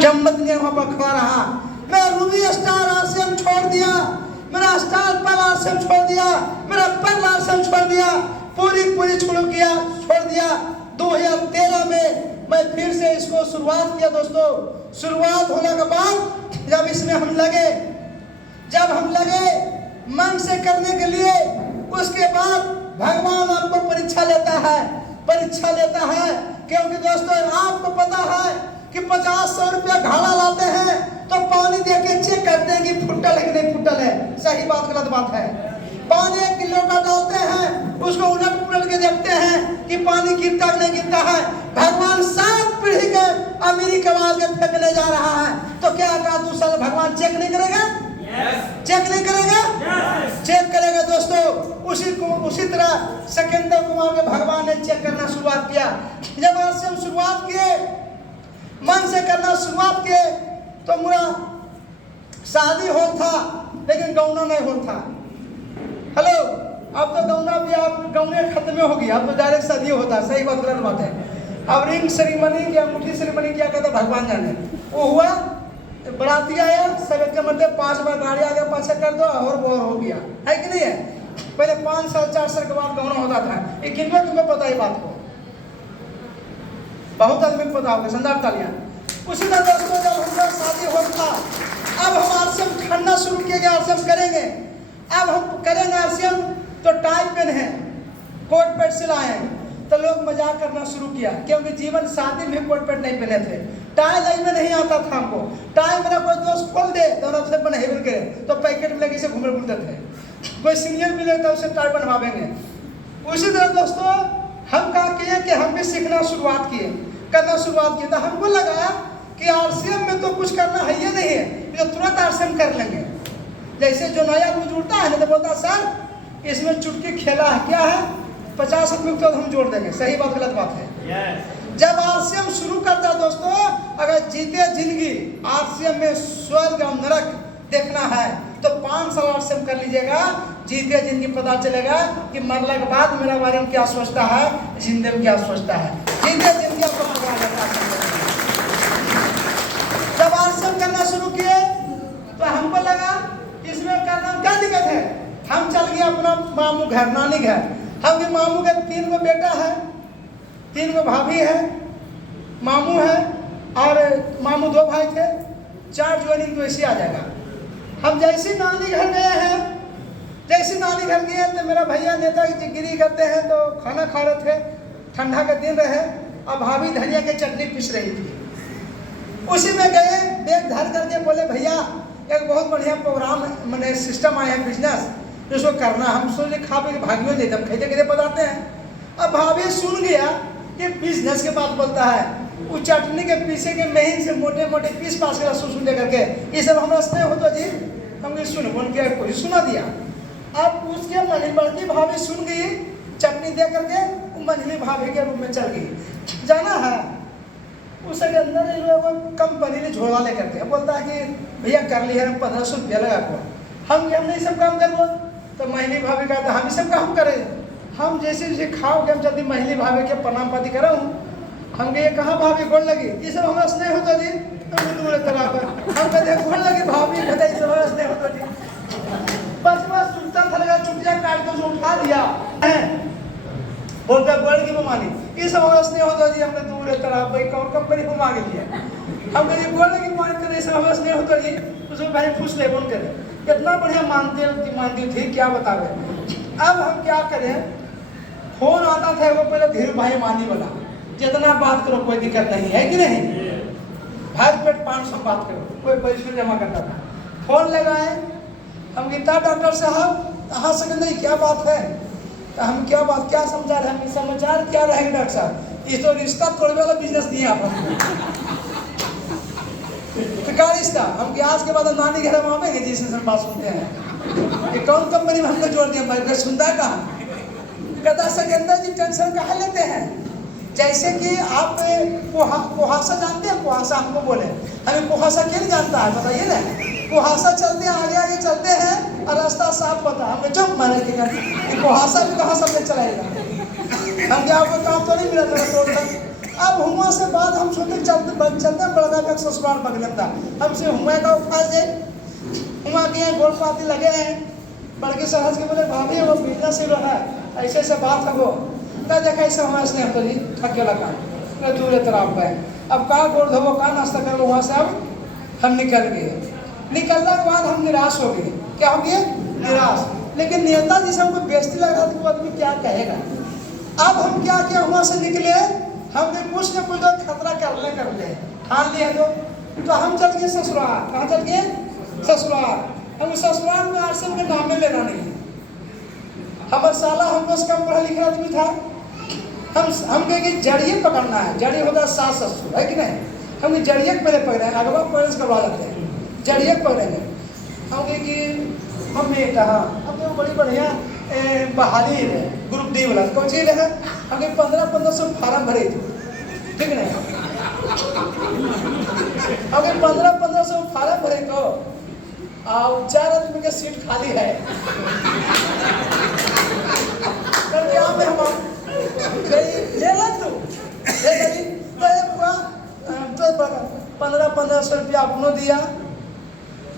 जम्मत ने वहां पर खड़ा रहा। मैं रूबी स्टार आश्रम छोड़ दिया, मेरा स्टार पल आश्रम छोड़ दिया, मेरा पल आश्रम छोड़ दिया, पूरी छोड़ दिया। 2013 में मैं फिर से इसको शुरुआत किया दोस्तों। शुरुआत होने के बाद जब इसमें हम लगे मन से करने के लिए, उसके बाद भगवान आपको परीक्षा लेता है। क्योंकि दोस्तों आपको पता है कि 50-100 रुपया घाड़ा लाते हैं तो पानी दे के चेक करते हैं कि फुटल है कि नहीं फुटल है। सही बात गलत बात है। पानी 1 किलो का डालते हैं, उसको उलट पुलट के देखते हैं कि पानी गिरता कि नहीं गिरता है। भगवान 7 पीढ़ी के अमीरी कमाल के फेंकने जा रहा है, तो क्या दूसरा भगवान चेक नहीं करेगा? चेक नहीं करेगा? चेक करेगा दोस्तों। उसी तरह सिकंदर कुमार के भगवान ने चेक करना शुरुआत किया। जब आज से हम शुरुआत किए, मन से करना शुरुआत किए, तो मेरा शादी हो था लेकिन गौना नहीं हो था। हेलो, अब तो गौना भी आप गौने खत्म हो गया, अब तो डायरेक्ट शादी होता है। सही बात गलत बात है। अब रिंग सेरेमनी या अंगूठी सेरेमनी क्या कहता भगवान जाने। वो हुआ, बराती आया, सब के मतलब 5 बार गाड़ी आगे पाछे कर दो और बोर हो गया, है कि नहीं है? पहले 5 साल 4 साल के बाद गौना होता था। ये किनको पता है बात को? बहुत आदमी को पता होगा। संदार तालियां। उसी तरह दोस्तों जब हमारा शादी होता, अब हम आरसीएम खड़ना शुरू किए, आरसीएम करेंगे। अब हम करेंगे आरसीएम तो टाई पेन है, कोट पैंट सिलाए, तो लोग मजाक करना शुरू किया। क्योंकि जीवन शादी में कोट पैंट नहीं पहने थे, टाई लाइन में नहीं आता था हमको। टाई मेरा कोई दोस्त खोल दे तो उसे बनहेबल करे तो पैकेट में लेके से घूमने बुलते थे। कोई सीनियर मिले तो उसे टाई बनवाएंगे। उसी तरह दोस्तों हम क्या किए कि हम भी सीखना करना शुरुआत किए। तो हमको लगा कि आरसीएम में तो कुछ करना है ये नहीं है, जो तुरंत आरसीएम कर लेंगे। जैसे जो नया आदमी जुड़ता है ना तो बोलता सर इसमें चुटकी खेला है, क्या है 50 रुपये तो हम जोड़ देंगे। सही बात गलत बात है। जब आरसीएम शुरू करता है दोस्तों, अगर जीते जिंदगी आरसीएम में स्वर्ग और नरक देखना है तो 5 साल आरसीएम कर लीजिएगा। जीते जिंदगी पता चलेगा कि मरने के बाद मेरा बारे में क्या सोचता है, जिंदगी में क्या सोचता है। जीते जिंदगी आपको पता लगेगा। जब आरसीएम करना शुरू किए तो हमको लगा इसमें करना क्या दिक्कत है। हम चल गए अपना मामू घर, नानी घर। हम के मामू के 3 गो बेटा है, 3 गो भाभी है, मामू है और मामू 2 भाई थे। 4 ज्वाइनिंग तो ऐसे आ जाएगा। हम जैसे नानी घर गए तो मेरा भैया नेतागिरी करते हैं तो खाना खा रहे थे, ठंडा का दिन रहे, और भाभी धनिया की चटनी पीस रही थी। उसी में गए, बैग धर करके बोले भैया एक बहुत बढ़िया प्रोग्राम मैंने सिस्टम आया है बिजनेस, जिसको करना। हम सोचे खा पी के भागियों देते, हम खेते बताते हैं। अब भाभी सुन गया कि बिजनेस के बात बोलता है, वो चटनी के पीछे के महीन से मोटे मोटे पीस पास के सुन दे करके ये सब हमारा स्नेह होता जी। हमने सुन बोल के कोई सुना दिया। अब उसके मनी बड़की भाभी सुन गई, चटनी दे करके मंझली भाभी के रूम में चल गई। जाना है उसके अंदर कंपनी ने झोला लेकर के बोलता है कि भैया कर लिया 1500 रुपया लगा को हम नहीं सब काम करो। तो महिली भाभी कहता हम ही सब काम करें। हम जैसे खाओगे हम जल्दी महिली भाभी के प्रणाम पाती करा हूँ। हम ये कहाँ भाभी गोड़ लगी, ये सब हमारा स्नेह होता जी। हम कहते गोड़ लगी भाभी, कहते ये सब हमारा स्नेह होता जी। बचपन सुनता था लगा चुटिया काट के उठा दिया बोलता गोड़ की बीमारी, ये सब हमारा स्नेह होता जी। हमने दूर तरह भाई कौन कंपनी को मांगे दिया। हम कहे गोड़ की बीमारी करे सब हमारा स्नेह होता जी। उसमें भाई खुश ले बोल करे कितना बढ़िया मानती थी, क्या बतावे। अब हम क्या करें, फोन आता था वो पहले धीरू भाई मानी वाला, जितना बात करो कोई दिक्कत नहीं है कि नहीं, भाई पेट 500 बात करो, कोई पैसे जमा करता था। फोन लगाए, हम गीता डॉक्टर साहब कहाँ से नहीं क्या बात है, तो हम क्या समझा रहे हैं, समाचार क्या रहेगा डॉक्टर साहब, इस तो रिश्ता तोड़ने वाला बिजनेस दिया आप तो क्या रिश्ता। हम कि आज के बाद नानी घर में आवेंगे जिससे बात सुनते हैं, ये कौन कंपनी में हमको जोड़ दिया, मैं सुनता है कहाँ। कहता सिकंदर जी टेंशन कहाँ लेते हैं, जैसे कि आप कुहासा जानते हैं, कुहासा हमको बोले, हमें कुहासा क्यों नहीं जानता है बताइए ना। कुहासा चलते हैं, आगे आगे चलते हैं और रास्ता साफ पता, हमें चुप मारे कि कुहासा भी कहाँ सब चलाएगा। हम क्या आपको काम तो नहीं मिला था तोड़ तक अब हुआ से बाद हम सोचे चलते बड़का का ससुराल बगल था, हमसे हुआ का उखाड़ जाए, हुआ के गोल पाती लगे हैं, बड़के सहज के बोले भाभी वो बिजनेस ही रहा है, ऐसे ऐसे बात है वो ना देखा ऐसे हमारे स्नेह तो जी थके लगा दूर तरफ गए। अब कहाँ गोड़ धोबो कहाँ नाश्ता करो, वहाँ से अब हम निकल गए। निकलने के बाद हम निराश हो गए। क्या हो गए? निराश। लेकिन नेता जी से हमको बेइज्जती लग रहा था, वो आदमी क्या कहेगा। अब हम क्या किया, वहाँ से निकले, हमने कुछ न कुछ तो खतरा कर ले ठान लिया तो हम चल गए ससुराल। कहाँ चल गए? ससुराल। हम ससुराल में आश्रम के नामे लेना नहीं, हमारा साला हमको कम पढ़ा लिखा आदमी था, हम कहे कि जड़िए पकड़ना है, जड़िए होता है सास ससुर, है कि नहीं, हम जड़िए पहले पकड़े हैं, अगवा पेरेंट्स करवा जाते हैं, जड़िए पकड़ेंगे। हम कहे कि मम्मी कहा अब तो बड़ी बढ़िया बहाली है ग्रुप डी वाला, कौन चीज है, हम 1500 फार्म भरे थे, ठीक नहीं, हम 1500 फार्म भरे तो 4 आदमी का सीट खाली है, क्या में हम ले ला तू तो 1500 रुपया अपनों दिया,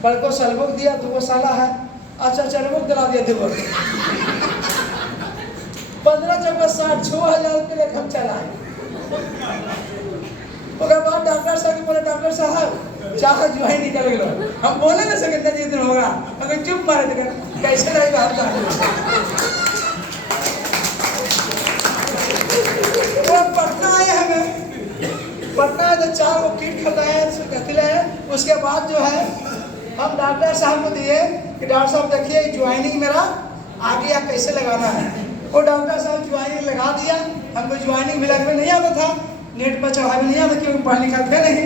बड़को सलबुक दिया, 2 साला है, अच्छा सलबुक दिला दिया 2 15 जगह 60,000 रुपये लेकर हम चलाए। उसके बाद डॉक्टर साहब के बोले डॉक्टर साहब चाह जो है निकल गए, हम बोले ना सके जी दिन होगा, अगर चुप मारे थे कैसे रहेगा पटना आए हमें, पटना है तो 4 किट खिलाए। उसके बाद जो है हम डॉक्टर साहब को दिए कि डॉक्टर साहब देखिए ज्वाइनिंग मेरा आ गया, कैसे लगाना है। वो डॉक्टर साहब ज्वाइनिंग लगा दिया, हमको ज्वाइनिंग मिला के नहीं आता था, नेट पर चढ़ा भी नहीं आता क्योंकि पढ़ा लिखा थे नहीं।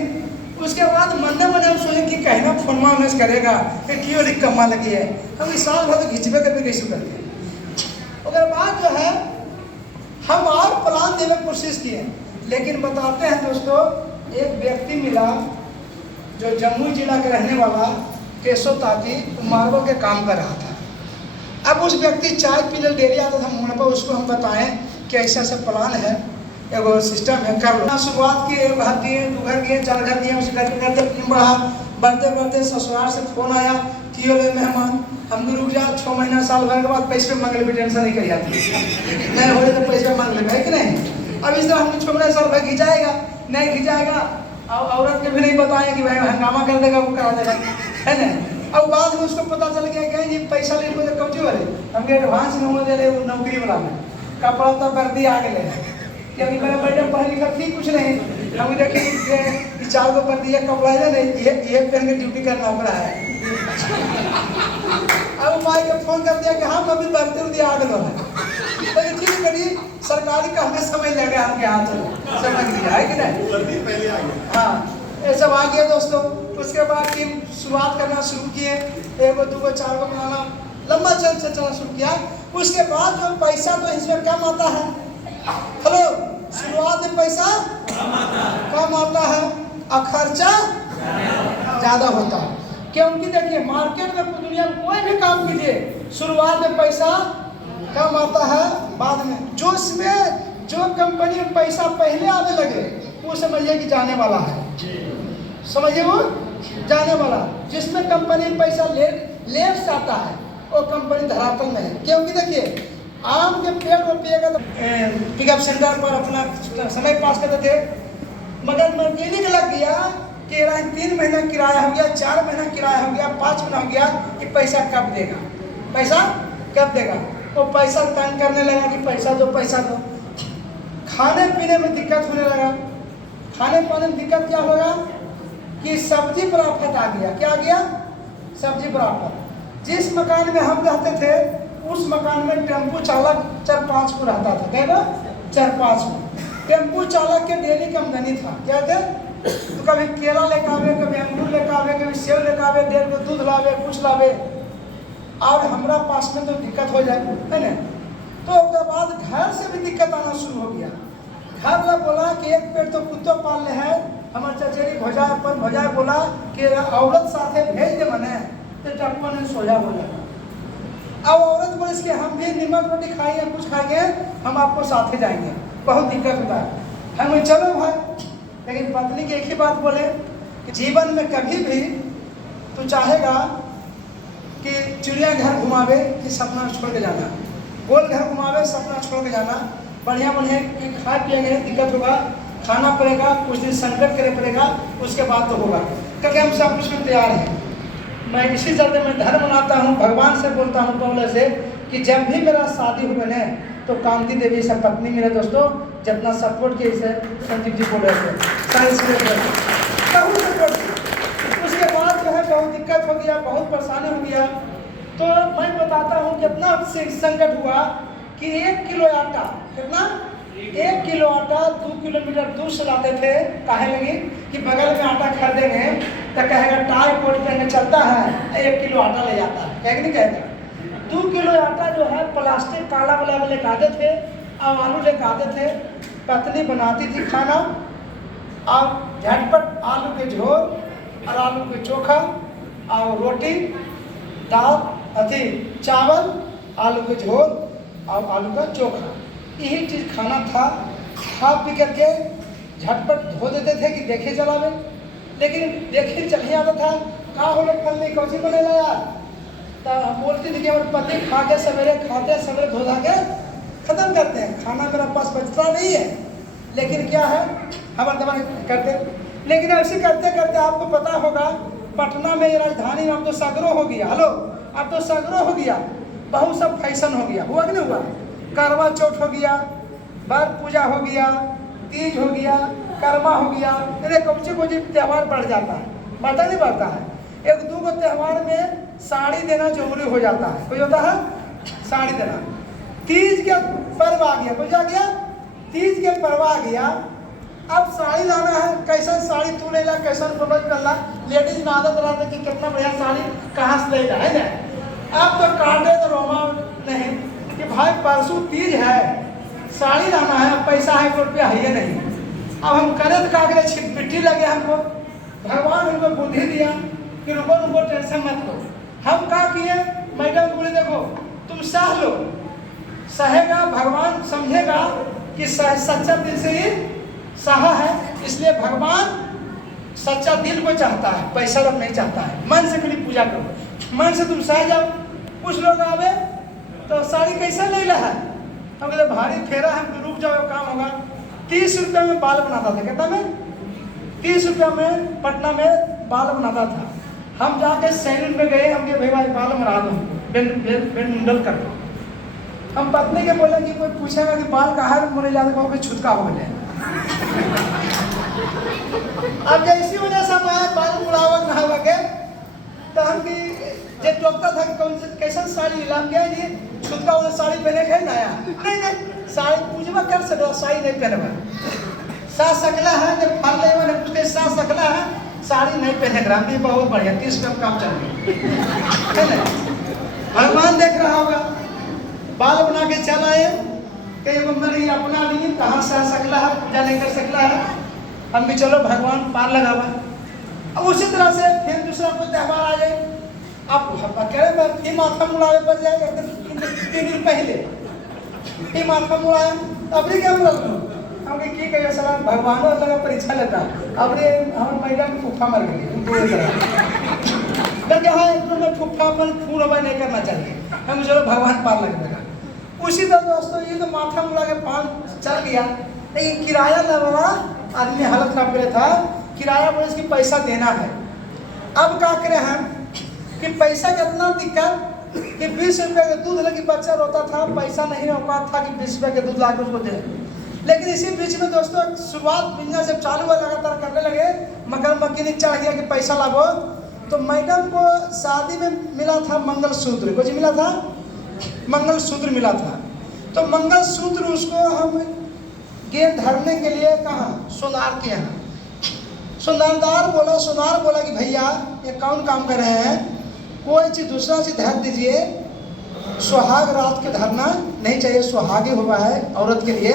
उसके बाद मन हम सोचे कि कहना फोनमा उन्हें करेगा कि क्यों लिख कमा लगी है, हम इस साल भर तो खिंचबे करके कैसे करते। उसके बाद जो है हम और प्लान देने की कोशिश किए, लेकिन बताते हैं दोस्तों एक व्यक्ति मिला जो जम्मू जिला के रहने वाला केशव ताती मार्बल के काम कर रहा था। अब उस व्यक्ति चाय पीने डेली आता था मुँह पर, उसको हम बताएं कि ऐसा ऐसा प्लान है, एगो सिस्टम है, कर लो। शुरुआत की, 1 घर दिए, 2 घर दिए, 4 घर दिए, उस करते बढ़ा, बढ़ते ससुराल से फोन आया कि बोले मेहमान हमको रुक जा, 6 महीना साल भर के बाद पैसे मांगने पर टेंशन नहीं करी जाती, नहीं हो तो पैसे मांग ले, है कि नहीं। अब इस तरह हम 6 महीना साल भर खिंचाएगा, नहीं खिंचाएगा, और औरत के भी नहीं बताएं कि भाई हंगामा कर देगा, वो करा देगा, है ना। अब बाद में उसको पता चल गया कि जी पैसा ले तो कब जो वाले हम एडवांस में दे रहे नौकरी वाला में कपड़ा तो वर्दी आ गए, क्योंकि मेरा बेटा पढ़ा लिखा थी कुछ नहीं, हम देखिए कि 4 गो वर्दी कपड़ा है नहीं, ये पहन के ड्यूटी करना पड़ा है। अब माई को फोन कर दिया कि हम अभी वर्दी उर्दी आ गए है, ठीक करिए सरकारी का हमें समय लगे, आपके हाथ समझ लिया है कि नहीं, वर्दी पहले आ गया। हाँ ये सब आ गया दोस्तों। उसके बाद टीम शुरुआत करना शुरू किए, 1 2 4 बनाना लंबा चलना शुरू किया। उसके बाद जो पैसा तो इसमें कम आता है, हेलो शुरुआत में पैसा कम आता है और खर्चा ज़्यादा होता है, क्योंकि देखिए मार्केट में दुनिया में कोई भी काम कीजिए शुरुआत में पैसा कम आता है, बाद में जो कंपनी में पैसा पहले आने लगे वो समझिए कि जाने वाला है, समझिए वो जाने वाला। जिसमें कंपनी में पैसा लेट आता है वो कंपनी धरातल में है, क्योंकि देखिए आम के पेड़ रोपिएगा तो पिकअप सेंटर पर अपना समय पास करते थे, मगर मैकेनिक लग गया कि 3 महीना किराया हो गया, 4 महीना किराया हो गया, 5 महीना हो गया कि पैसा कब देगा, पैसा कब देगा। वो पैसा तंग करने लगा कि पैसा दो। खाने पीने में दिक्कत होने लगा, खाने पाने में दिक्कत क्या होगा कि सब्जी पर आफत आ गया। क्या आ गया? सब्जी पर आफत। जिस मकान में हम रहते थे उस मकान में टेम्पू चालक 4-5 को रहता था, क्या था 4-5 को। टेम्पू चालक के डेली की आमदनी था, क्या थे, तो कभी केला लेकर आवे, कभी अंगूर लेकर आवे, कभी सेव लेकर आवे, 1.5 को दूध लावे, कुछ लावे, और हमारा पास में तो दिक्कत हो जाए, है ना। तो उसके बाद घर से भी दिक्कत आना शुरू हो गया। घर वाला बोला कि 1 पेड़ तो कुत्तो पाल ले है, हमारे चचेरी भोजाए बोला कि औरत साथे भेज दे मने तो टप्पा ने सोया हो जाएगा। अब औरत बोले कि हम भी नमक रोटी खाएंगे, कुछ खाएंगे, हम आपको साथे जाएंगे, बहुत दिक्कत होता है। हम चलो भाई, लेकिन पत्नी की एक ही बात बोले कि जीवन में कभी भी तू चाहेगा कि चिड़ियाघर घुमावे कि सपना छोड़ के जाना, गोल घर घुमावे सपना छोड़ के जाना, बढ़िया बढ़िया खा पिएंगे दिक्कत होगा, खाना पड़ेगा, कुछ दिन संकट करे पड़ेगा, उसके बाद तो होगा, क्योंकि हम सब कुछ में तैयार हैं। मैं इसी चलते मैं धर्म बनाता हूँ, भगवान से बोलता हूँ पहले से कि जब भी मेरा शादी हुए ना तो कांति देवी से पत्नी मेरे दोस्तों जितना सपोर्ट किए इसे संजीव जी बोल रहे थे, साइंस बहुत सपोर्ट किया। उसके बाद जो है बहुत दिक्कत हो गया, बहुत परेशानी हो गया। तो मैं बताता हूँ कितना संकट हुआ कि 1 किलो आटा, कितना 1 किलो आटा 2 किलोमीटर दूर से लाते थे। काहे लगी कि बगल में आटा खरीदेंगे तो कहेगा टाई कोट पहने चलता है, 1 किलो आटा ले जाता है, कहेगा नहीं कहेगा। 2 किलो आटा जो है प्लास्टिक काला वाला लेकर आते थे और आलू लेकर आते थे। पत्नी बनाती थी खाना और झटपट आलू के झोल और आलू के चोखा और रोटी, दाल, चावल, आलू के झोल और आलू का चोखा, यही चीज़ खाना था। खा पी करके झटपट धो देते थे कि देखे चलावे, लेकिन देखे चल ही आता था। कहाँ हो लोग फल नहीं कौची बनेला यार, तो हम बोलती थी कि हमारे पति खा के सवेरे खाते सवेरे धो धा के खत्म करते हैं, खाना मेरा पास बचता नहीं है। लेकिन क्या है हमारे दबा करते, लेकिन ऐसे करते करते आपको पता होगा पटना में राजधानी में अब तो सगरो हो गया, हेलो अब तो सगरो हो गया, बहुत सब फैशन हो गया, हुआ कि नहीं हुआ। करवा चौथ हो गया, बर पूजा हो गया, तीज हो गया, कर्मा हो गया, अरे कुछ त्यौहार बढ़ जाता है, बढ़ता नहीं बढ़ता है। 1-2 त्यौहार में साड़ी देना जरूरी हो जाता है, कोई होता है साड़ी देना। तीज के पर्व आ गया, कुछ आ गया तीज के पर्व आ गया, अब साड़ी लाना है, कैसा साड़ी तू ले ला, कैसा समझ कर ला। लेडीज में आदत रहता कि कितना बढ़िया साड़ी कहाँ से ले ला, है ना। अब तो काटे तो रोमा नहीं कि भाई परसों तीज है, साड़ी लाना है, पैसा है 1 रुपया है ये नहीं। अब हम करें तो का करे, छिटपिट्टी लगे हमको। भगवान हमको बुद्धि दिया कि रुको रुको टेंशन मत लो। हम क्या किए, मैडम बोले देखो तुम सह लो, सहेगा भगवान समझेगा कि सच्चा दिल से ही सहा है, इसलिए भगवान सच्चा दिल को चाहता है, पैसा लोग नहीं चाहता है। मन से खाली पूजा करो, मन से तुम सह जाओ। कुछ लोग आवे तो साड़ी कैसा ले ला है, हम कहते भारी फेरा है, रुक जाओ काम होगा। 30 रुपये में बाल बनाता था, कितना में 30 रुपया में पटना में बाल बनाता था। हम जाके सैलून में गए, हम के भाई बाल बना दो, बेंडल कर दो। हम पत्नी के बोले कि कोई पूछेगा कि बाल कहाँ मुड़े जाते, कहोगे छुटका हो गए। अब जैसी वजह से हम आए बाल मुड़ावत नहावा के, तो हम की जे टोकता था कि कौन से कैसा साड़ी ला, हम गया जी छुटका वाला साड़ी पहने के नया नहीं साड़ी पूजवा कर सकता, साड़ी नहीं पहनवा। सा सकला है जब फल नहीं मैंने पूछे सा सकला है, साड़ी नहीं पहने ग्राम भी बहुत बढ़िया 30 रुपये काम चल गया, है ना। भगवान देख रहा होगा, बाल बना के चल आए, कई मेरी अपना नहीं कहाँ से आ सकला है, पूजा नहीं कर सकला है, हम भी चलो भगवान पार लगावा। अब उसी तरह से फिर दूसरा कोई त्यौहार आ जाए, आप कह फिर माथा मुड़ावे पर जाएगा 3 दिन पहले फिर माथा मुड़ाया, अब क्या बोल हम की कहिए सलाह भगवान लगा परीक्षा लेता, अब हमारे महिला में फूफा मर गई करके हाँ एकदम फूफा पर फूल हवा नहीं करना चाहिए, हम चलो भगवान पार लगेगा। उसी तरह दोस्तों ये तो माथा मुड़ा के पान चल गया, लेकिन किराया लगवा आदमी हालत खराब करे था, किराया बोले इसकी पैसा देना है। अब क्या करें हम कि पैसा कितना दिक्कत कि 20 रुपये का दूध लगी बच्चा रोता था, पैसा नहीं औकात था कि 20 रुपये के दूध ला के उसको दे। लेकिन इसी बीच में दोस्तों शुरुआत बिजनेस जब चालू हुआ लगातार करने लगे, मगर मकीनिक चढ़ गया कि पैसा लाभो। तो मैडम को शादी में मिला था मंगलसूत्र, कुछ मिला था मंगलसूत्र मिला था। तो मंगलसूत्र उसको हम गे धरने के लिए कहाँ सोनार के यहाँ, सोनार बोला कि भैया ये कौन काम कर रहे हैं, कोई चीज़ दूसरा चीज़ धर दीजिए, सुहाग रात के धरना नहीं चाहिए, सुहागे हुआ है औरत के लिए।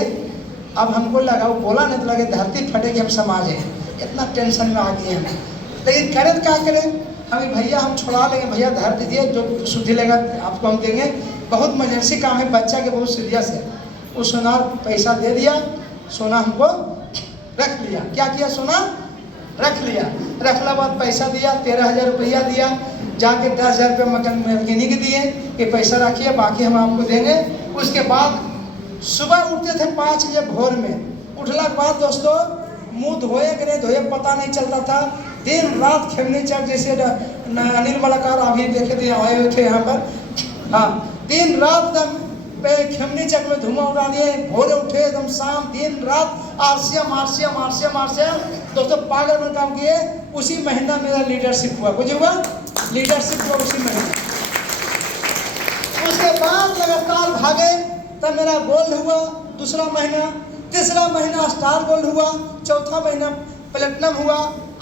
अब हमको लगा वो बोला नहीं तो लगे धरती फटेगी, हम समाज है, इतना टेंशन में आ गए हैं। लेकिन करें तो क्या करें, हमें भैया हम छोड़ा लेंगे, भैया धर दीजिए, जो शुद्धि लेगा आपको हम देंगे, बहुत इमरजेंसी काम है, बच्चा के बहुत सीरियस है। वो सोना पैसा दे दिया, सोना हमको रख लिया। क्या किया? सोना रख लिया। रखला बाद पैसा दिया, 13,000 रुपया दिया। जाके 10,000 रुपये मकैनिक के दिए कि पैसा रखिए, बाकी हम आपको देंगे। उसके बाद सुबह उठते थे 5 बजे भोर में। उठला के बाद दोस्तों मुंह धोए कि नहीं धोए पता नहीं चलता था। दिन रात खेमनी चक, जैसे अनिल मलाकार अभी देखे थे आए हुए थे यहाँ पर, हाँ, दिन रात पे खेमनी चक में धुआं उड़ा दिए। भोरे उठे एकदम शाम, दिन रात आरसीएम आरसीएम आरसीएम आरसीएम दोस्तों पागल में काम किए। उसी महीना मेरा लीडरशिप हुआ। कुछ हुआ? लीडरशिप हुआ उसी महीने। उसके बाद लगातार भागे, तब मेरा गोल्ड हुआ। दूसरा महीना, तीसरा महीना स्टार गोल्ड हुआ। चौथा महीना प्लेटिनम हुआ,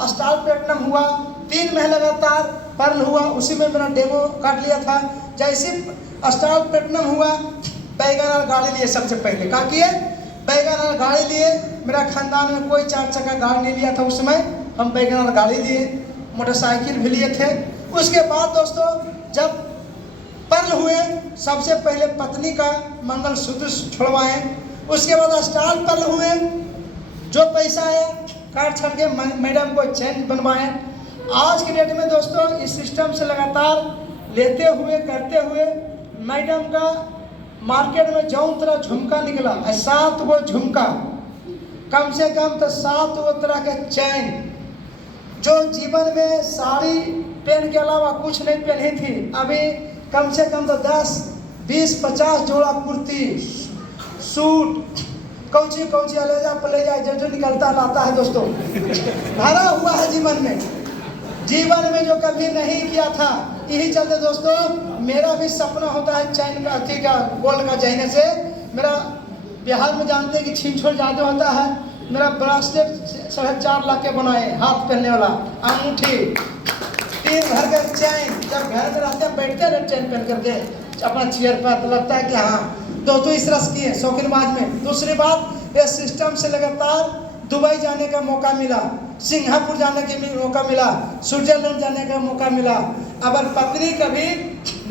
स्टार प्लेटिनम हुआ। 3 महीने लगातार पर्ल हुआ। उसी में मेरा डेमो काट लिया था। जैसे स्टार प्लेटिनम हुआ, बैगन और गाड़ी लिए। सबसे पहले क्या किए? बैगन और गाड़ी लिए। मेरा खानदान में कोई 4 चक्का गाड़ी नहीं लिया था उस समय, हम बैगन और गाड़ी लिए। मोटरसाइकिल भी लिए थे। उसके बाद दोस्तों जब पर्ल हुए, सबसे पहले पत्नी का मंगलसूत्र छुड़वाए। उसके बाद स्टार पर्ल हुए, जो पैसा आया काट छाट के मैडम को चेन बनवाए। आज के डेट में दोस्तों इस सिस्टम से लगातार लेते हुए करते हुए मैडम का मार्केट में जौन तरह झुमका निकला, 7 वो झुमका, कम से कम तो 7 वो तरह के चैन, जो जीवन में साड़ी पहन के अलावा कुछ नहीं पहनी थी। अभी कम से कम तो 10, 20, 50 जोड़ा kurti, suit, Cauchy Cauchy अलेजा Paleja जो निकलता लाता है दोस्तों, भरा हुआ है जीवन में। जीवन में जो कभी नहीं किया था। यही चलते दोस्तों मेरा भी सपना होता है चैन का, अथी का, गोल्ड का चैन से। मेरा बिहार में जानते हैं कि छीन छोड़ ज़्यादा होता है। मेरा ब्रासलेट 4.5 लाख के बनाए, हाथ पहनने वाला, अंगूठी, 3 भर का चैन। जब घर में रहते हैं बैठते हैं चैन पहन करके अपना चेयर पर, तो लगता है कि हाँ दोस्तों इस रस की है शौकीनबाज में। दूसरी बात, इस सिस्टम से लगातार दुबई जाने का मौका मिला, सिंगापुर जाने के मौका मिला, स्विट्जरलैंड जाने का मौका मिला। अगर पत्नी कभी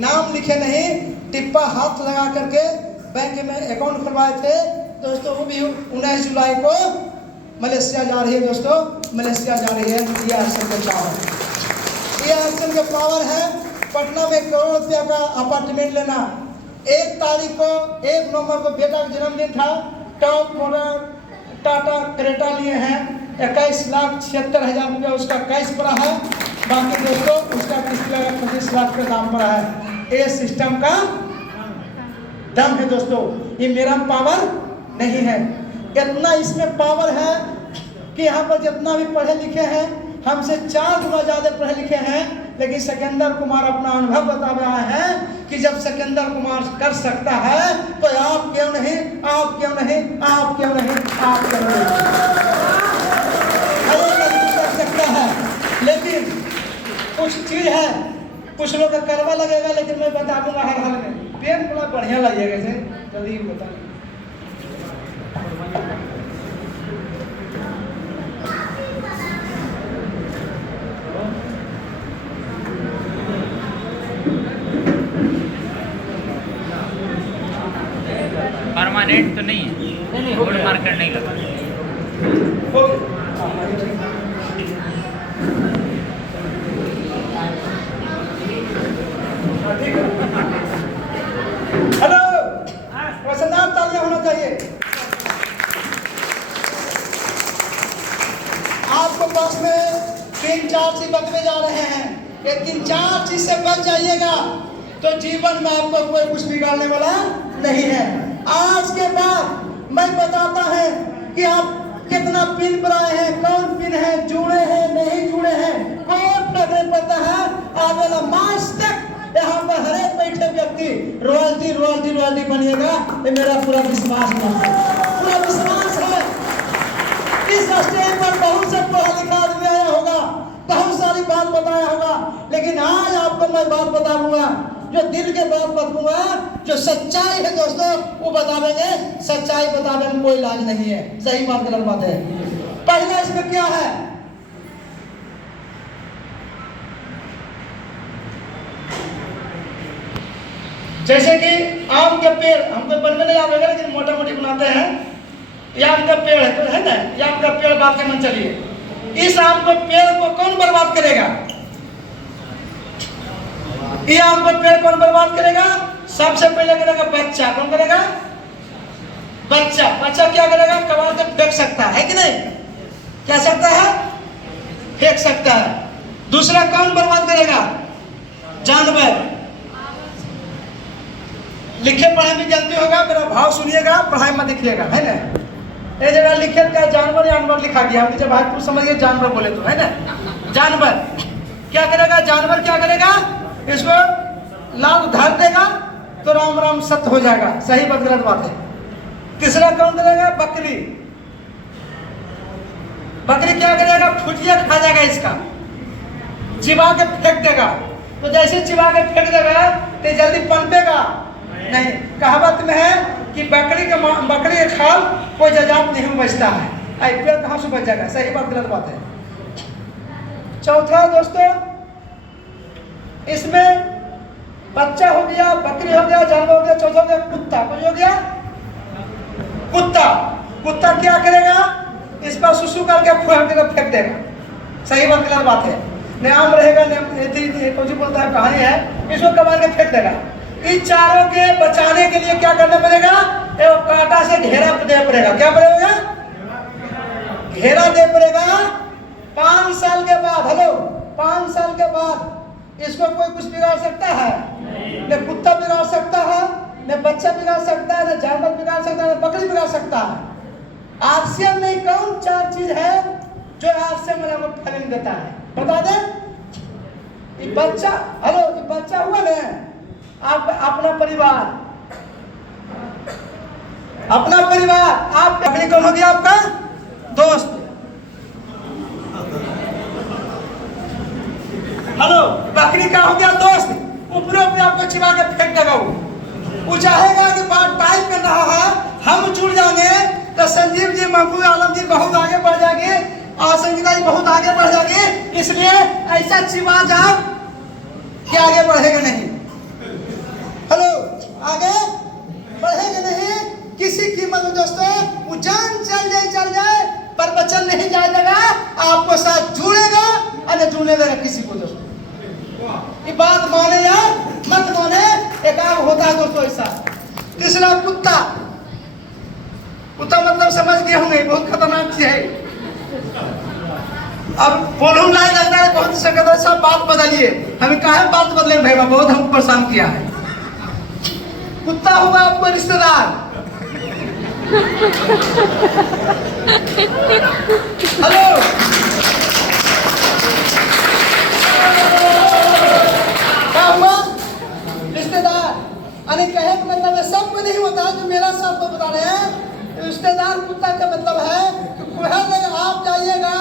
नाम लिखे नहीं, टिप्पा हाथ लगा करके बैंक में अकाउंट खुलवाए थे दोस्तों, वो भी 19 जुलाई को मलेशिया जा रही है दोस्तों, मलेशिया जा रही है। ये एक्शन का पावर, ये एक्शन का पावर है। पटना में 1 करोड़ रुपया का अपार्टमेंट लेना। 1 तारीख को 1 नवंबर को बेटा का जन्मदिन था। टॉप मॉडल टाटा क्रेटा लिए हैं। 21,76,000 रुपया उसका कैश पड़ा है। बाकी दोस्तों उसका किस्त लगा 25 लाख का दाम पड़ा है। ये सिस्टम का दम है दोस्तों, ये मेरा पावर नहीं है। इतना इसमें पावर है कि यहाँ पर जितना भी पढ़े लिखे हैं, हमसे 4 गुना ज़्यादा पढ़े लिखे हैं, लेकिन सिकंदर कुमार अपना अनुभव बता रहा है कि जब सिकंदर कुमार कर सकता है तो आप क्यों नहीं, आप क्यों नहीं, आप क्यों नहीं, आप क्यों नहीं। कर सकता है, लेकिन कुछ चीज है, कुछ लोग का करवा लगेगा, लेकिन मैं बता दूंगा हर हाल में। पेन बड़ा बढ़िया लगेगा इसे, जल्दी बता। परमानेंट तो नहीं है, गोल्ड मार्कर नहीं लगा। हेलो, वसंतदार तालियां होना चाहिए। आपको पास में 3-4 चीज बतने जा रहे हैं। ये 3-4 चीज से बच जाइएगा तो जीवन में आपको कोई कुछ बिगाड़ने वाला नहीं है। आज के बाद मैं बताता है कि आप कितना पिन पर आए हैं, कौन पिन है, जुड़े हैं नहीं जुड़े हैं, कौन नहीं पता है। आगे वाला मार्च तक यहाँ पर हर एक बैठे व्यक्ति रॉयल्टी रॉयल्टी रॉयल्टी बनिएगा, ये मेरा पूरा विश्वास है, पूरा विश्वास है। इस स्टेज पर बहुत से पढ़ा लिखा आदमी आया होगा, बहुत सारी बात बताया होगा, लेकिन आज आपको मैं बात बताऊंगा जो दिल के बात बताऊंगा, जो सच्चाई है दोस्तों वो बतावेंगे। सच्चाई बताने में कोई इलाज नहीं है, सही बात गलत बात है। पहला इसमें क्या है, जैसे कि आम के पेड़ हमको बनने नहीं आवेगा, लेकिन मोटा मोटी बनाते हैं। ये आम का पेड़ है, तो है ना, ये आम का पेड़ बात के मन चलिए, इस आम को पेड़ को कौन बर्बाद करेगा? ये आम को पेड़ कौन बर्बाद करेगा? सबसे पहले करेगा बच्चा। कौन करेगा? बच्चा। बच्चा क्या करेगा? कबाड़ के फेंक सकता है कि नहीं? क्या सकता है? फेंक सकता है। दूसरा कौन बर्बाद करेगा? जानवर। लिखे पढ़े भी जानते होगा, मेरा भाव सुनिएगा, पढ़ाई में लिखिएगा, है ना। ये जगह लिखे क्या जानवर जानवर लिखा गया, हम जब भागपुर समझिए जानवर बोले तो, है ना। जानवर क्या करेगा? जानवर क्या करेगा? इसको लाल धर देगा तो राम राम सत्य हो जाएगा। सही बात गलत बात है। तीसरा कौन करेगा? बकरी। बकरी क्या करेगा? फुटिया खा जाएगा, इसका चिबा के फेंक देगा। तो जैसे चिबा के फेंक देगा तो जल्दी पनपेगा नहीं। कहावत में है कि बकरी के खाल कोई जजात नहीं बचता है। पेड़ कहाँ से बच जाएगा? सही बात गलत बात है। चौथा दोस्तों, इसमें बच्चा हो गया, बकरी हो गया, जानवर हो गया, चौथा हो गया कुत्ता। कुछ हो गया? कुत्ता। कुत्ता क्या करेगा? इस पर सुसु करके फेंक देगा। सही बात गलत बात है। न आम रहेगा, कुछ बोलता है कहानी है, इसको कबाड़ के फेंक देगा। इन चारों के बचाने के लिए क्या करना पड़ेगा? एक कांटा से घेरा दे पड़ेगा। क्या पड़ेगा? घेरा दे पड़ेगा। 5 साल के बाद, हेलो, 5 साल के बाद इसको कोई कुछ बिगाड़ सकता है? न कुत्ता बिगाड़ सकता है, न बच्चा बिगाड़ सकता है, न जानवर बिगाड़ सकता है, न बकरी बिगाड़ सकता है। आरसीएम में कौन 4 चीज है जो आरसीएम में हमको फैलिंग देता है? बता दे। ये बच्चा, हेलो, ये बच्चा हुआ ना, आप अपना परिवार, अपना परिवार, आप बकरी कौन हो गया? आपका दोस्त। हेलो, बकरी का हो गया दोस्त। ऊपर ऊपर आपको चिपा के फेंक देगा। वो चाहेगा कि बात टाइम में रहा है, हम जुड़ जाएंगे तो संजीव जी, महबूब आलम जी बहुत आगे बढ़ जाएंगे और संगीता जी बहुत आगे बढ़ जाएंगे। इसलिए ऐसा चिपा जाओ कि आगे बढ़ेगा नहीं। हेलो, आगे बढ़ेगा नहीं किसी कीमत में दोस्तों। वो जान चल जाए पर बचन नहीं जाएगा, आपको साथ जुड़ेगा और नहीं जुड़ने देगा किसी को। दोस्तों ये बात माने या मत माने, एक होता है दोस्तों ऐसा। तीसरा कुत्ता। कुत्ता मतलब समझ गए होंगे, बहुत खतरनाक चीज है। अब बोलूं लाइन लगता है बहुत संगत है, सब बात बदलिए। हमें कहा है बात बदले भाई, बहुत हमको परेशान किया है। कुत्ता हुआ आपको रिश्तेदार। हेलो, क्या हुआ? रिश्तेदार। अरे कहे का मतलब है सबको नहीं होता जो मेरा सबको बता रहे हैं। रिश्तेदार कुत्ता का मतलब है कि आप जाइएगा,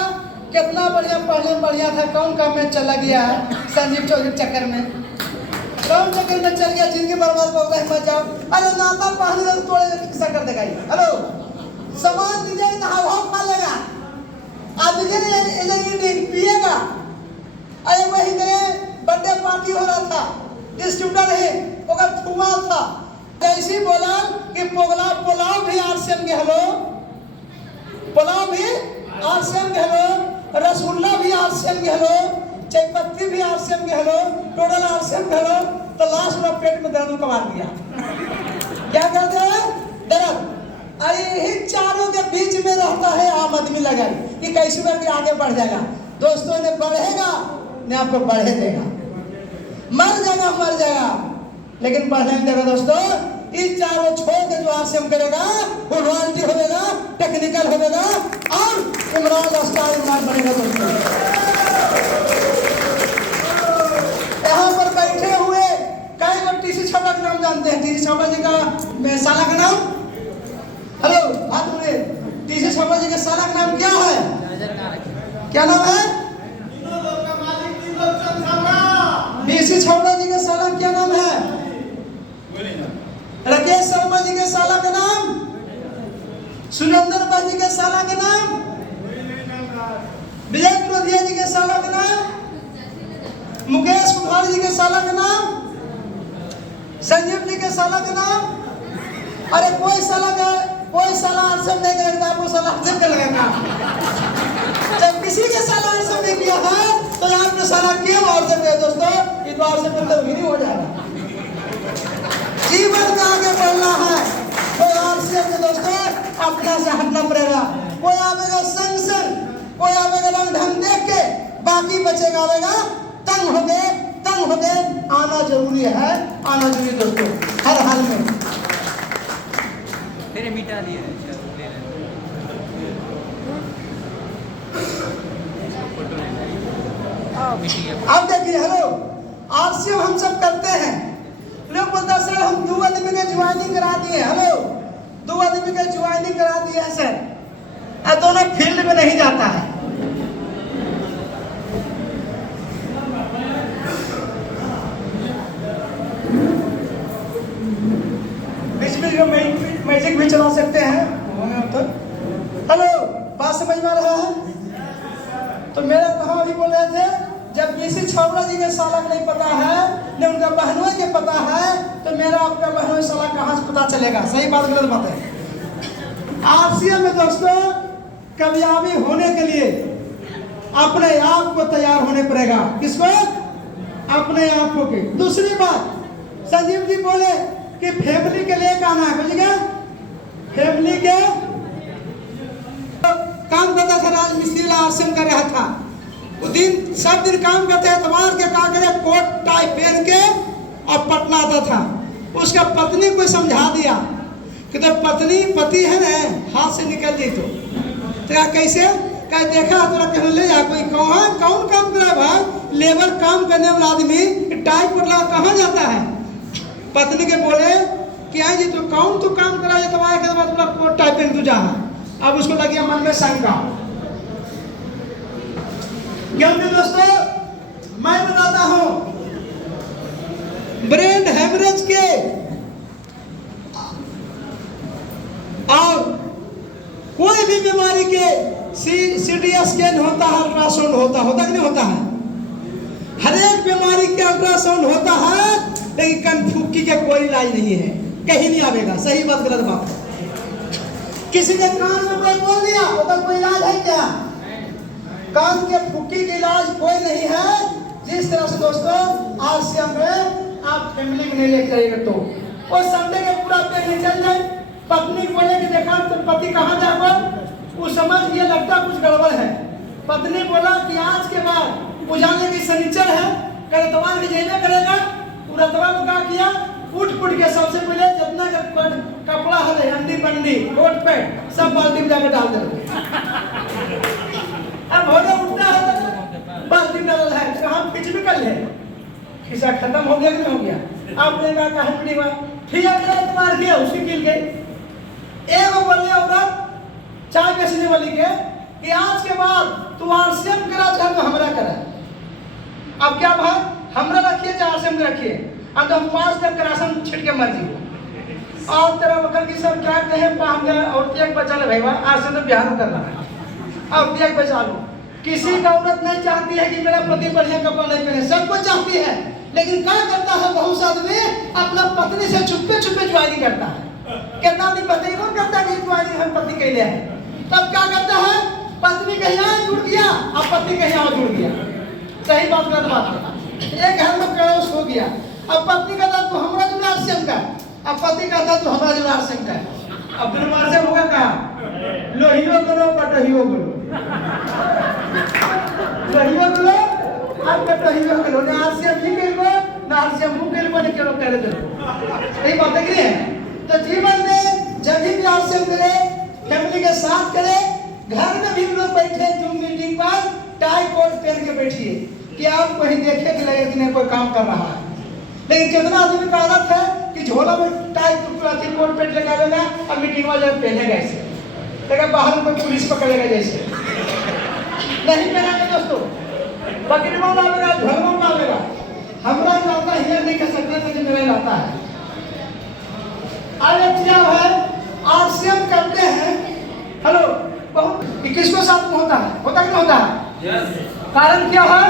कितना बढ़िया पढ़ने में बढ़िया था, कौन काम में चला गया संजीव चौधरी चक्कर में, कौन चक्कर में चल गया, जिंदगी बर्बाद हो गई, मत जाओ। अरे नाता पहले तोड़े किसा कर देगा। हेलो, सामान दीजिए तो हवा खा लेगा, आप दीजिए पिएगा। अरे वही गए, बर्थडे पार्टी हो रहा था, डिस्ट्रीब्यूटर है ओकर फुआ था, ऐसी बोला कि पुलाव भी आरसीएम के। हेलो, पुलाव भी आरसीएम के। हेलो, रसगुल्ला भी आरसीएम के। हेलो, चायपत्ती भी आरसीएम के। हेलो, टोटल आरसीएम के। हेलो, तो लास्ट में पेट में दर्द कमा दिया। क्या करते हैं? दर्द। अरे यही चारों के बीच में रहता है आम आदमी लगन कि कैसे करके आगे बढ़ जाएगा। दोस्तों ने बढ़ेगा ने आपको बढ़े देगा, मर जाएगा लेकिन बढ़ने नहीं देगा। दोस्तों इन चारों छोड़ के जो आरसीएम करेगा वो रॉयल्टी होगा, टेक्निकल होगा और इमरान स्टार इमरान बनेगा। दोस्तों यहाँ पर बैठे हुए कई लोग टीसी छापा का नाम जानते हैं? टीसी छापा जी का साला का नाम, हेलो हाथ में, टीसी छापा जी के साला का नाम क्या है? क्या नाम है? टीसी छापा जी के साला क्या नाम है? राकेश शर्मा जी के साला का नाम, सुरेंद्र बाजी के साला का नाम, विजय क्रोधिया जी के साला का नाम, मुकेश कुमार जी के साला का नाम, संजीव जी के साला का नाम। अरे कोई साला का कोई साला आरसीएम नहीं करेगा, आपको साला आरसीएम कर लगेगा। जब किसी के साला आरसीएम नहीं किया है तो आपने साला क्यों आरसीएम किया दोस्तों? ये तो आरसीएम मतलब ही हो जाएगा। जीवन का आगे बढ़ना है तो आरसीएम के दोस्तों अपना से हटना पड़ेगा। कोई आवेगा संग संग, कोई आवेगा रंग ढंग देख के, बाकी बचेगा आवेगा तंग हो गए। आना जरूरी है, आना जरूरी दोस्तों हर हाल में। तेरे मिटा दिए अब देखिए, हेलो, आरसीएम हम सब करते हैं। लोग बोलते हैं सर हम 2 आदमी के ज्वाइनिंग करा दिए। हेलो, 2 आदमी के ज्वाइनिंग करा दिए हैं सर, दोनों फील्ड में नहीं जाता है। बीच में मैजिक भी चला सकते हैं तो। हेलो, बात समझ में आ रहा है? तो मेरा कहाँ अभी बोल रहे थे, जब बीसी छावड़ा जी के साला नहीं पता है न उनका बहनों के पता है तो मेरा आपका बहनों साला कहाँ से पता चलेगा? सही बात गलत बात है। आरसीएम में दोस्तों कामयाबी होने के लिए अपने आप को तैयार होने पड़ेगा। किसको? अपने आप को। के दूसरी बात, संजीव जी बोले कि फैमिली के लिए आना है, बुझ गया? फैमिली के काम करता था, राजमिस्त्री आरसीएम कर रहा था। वो दिन सब दिन काम करते हैं, इतवार के का करे कोट टाई पहन के और पटना आता था। उसका पत्नी को समझा दिया कि तो पति है ना हाथ से निकल जी तो कैसे कह देखा तोरा कहने ले जा, कोई कौन काम करे भाई? लेबर काम करने वाला आदमी टाई पटला कहाँ जाता है? पत्नी के बोले कि आई जी तो कौन तू काम करा इतवार के बाद पूरा कोट टाई पहन तू जा। अब उसको लग गया मन में शंका। क्योंकि दोस्तों मैं बताता हूं, ब्रेन हेमरेज के और कोई भी बीमारी के सीटी स्कैन होता है, अल्ट्रासाउंड होता कि नहीं होता है? हर एक बीमारी के अल्ट्रासाउंड होता है, लेकिन कनफुक्की के कोई इलाज नहीं है, कहीं नहीं आवेगा। सही बात गलत बात? किसी ने कान में कोई बोल दिया तो कोई इलाज है क्या? कान के फुक्की के इलाज कोई नहीं है। जिस तरह से दोस्तों आरसीएम में आप फैमिली को नहीं लेकर जाइएगा तो और संडे के पूरा पे चल जाए, पत्नी बोले कि देखा तो पति कहाँ जाकर, वो समझ ये लगता कुछ गड़बड़ है। पत्नी बोला कि आज के बाद बुझाने की शनिचर है, कल इतवार की जेबे करेगा। पूरा इतवार को क्या किया, उठ के सबसे पहले जितना कपड़ा है अंडी बंडी कोट पैंट सब बाल्टी में जाकर डाल दे। अब भोरे उठता है तो बाल्टी डाल है, कहाँ पिच भी कर ले, खिसा खत्म हो गया कि नहीं हो गया? आपने कहा हटनी हुआ ठीक है इतवार किया, उसकी गिल गई। एक बोले औरत चाय बेचने वाली के कि आज के बाद तू आरसीएम करा चाहे तो हमरा करा। अब क्या भाई, हमरा रखिए चाहे आरसीएम रखिए, अब तो हम 5 तक राशन छिट के मर जी। और तेरा वकल की सब क्या कहे हम गए और त्याग बचा ले भाई, आरसीएम तो बिहार कर रहा है, अब त्याग बचा लो। किसी का औरत नहीं चाहती है कि मेरा पति बढ़िया कपड़ा नहीं पहने, सबको चाहती है, लेकिन क्या करता है बहुत सा आदमी अपना पत्नी से छुपे ज्वाइनिंग करता है। कितना आदमी पत्नी कौन करता है ज्वाइनिंग हम पति के लिए, तब क्या करता है पत्नी कहीं यहाँ जुड़ गया और पति कहीं यहाँ जुड़ गया। सही बात गलत बात है? एक घर में कड़ोस हो गया, अब पत्नी कहता तो हमारा जुड़ा आरसीएम का, अब पति कहता तो हमारा जुड़ा आरसीएम का। अब फिर आरसीएम होगा कहाँ? लोहियो करो पटहियो करो, लोहियो करो अब पटहियो करो, ना आरसीएम ही करो ना आरसीएम हो करो, ना करो करे दो। सही बात है कि नहीं? तो जीवन में जब भी आरसीएम करे फैमिली के साथ करे, घर में भी लोग बैठे जूम मीटिंग पर टाई कोट पहन के बैठिए कि आप कहीं देखे कि लगे कि नहीं कोई काम कर रहा है। लेकिन कितना आदमी का आदत है कि झोला में टाई कोट पेट लगा देगा और मीटिंग वाले पहनेगा ऐसे, लेकिन बाहर में पुलिस पकड़ेगा जैसे नहीं पहनेगा दोस्तों, बकरी माल आवेगा, धर्म आवेगा। हमारा इलाका हियर नहीं कह सकते थे कि मेरा इलाका है। अरे क्या है आरसीएम करते हैं, हेलो बहुत किसको साथ में होता है, होता कि नहीं होता है? कारण क्या है?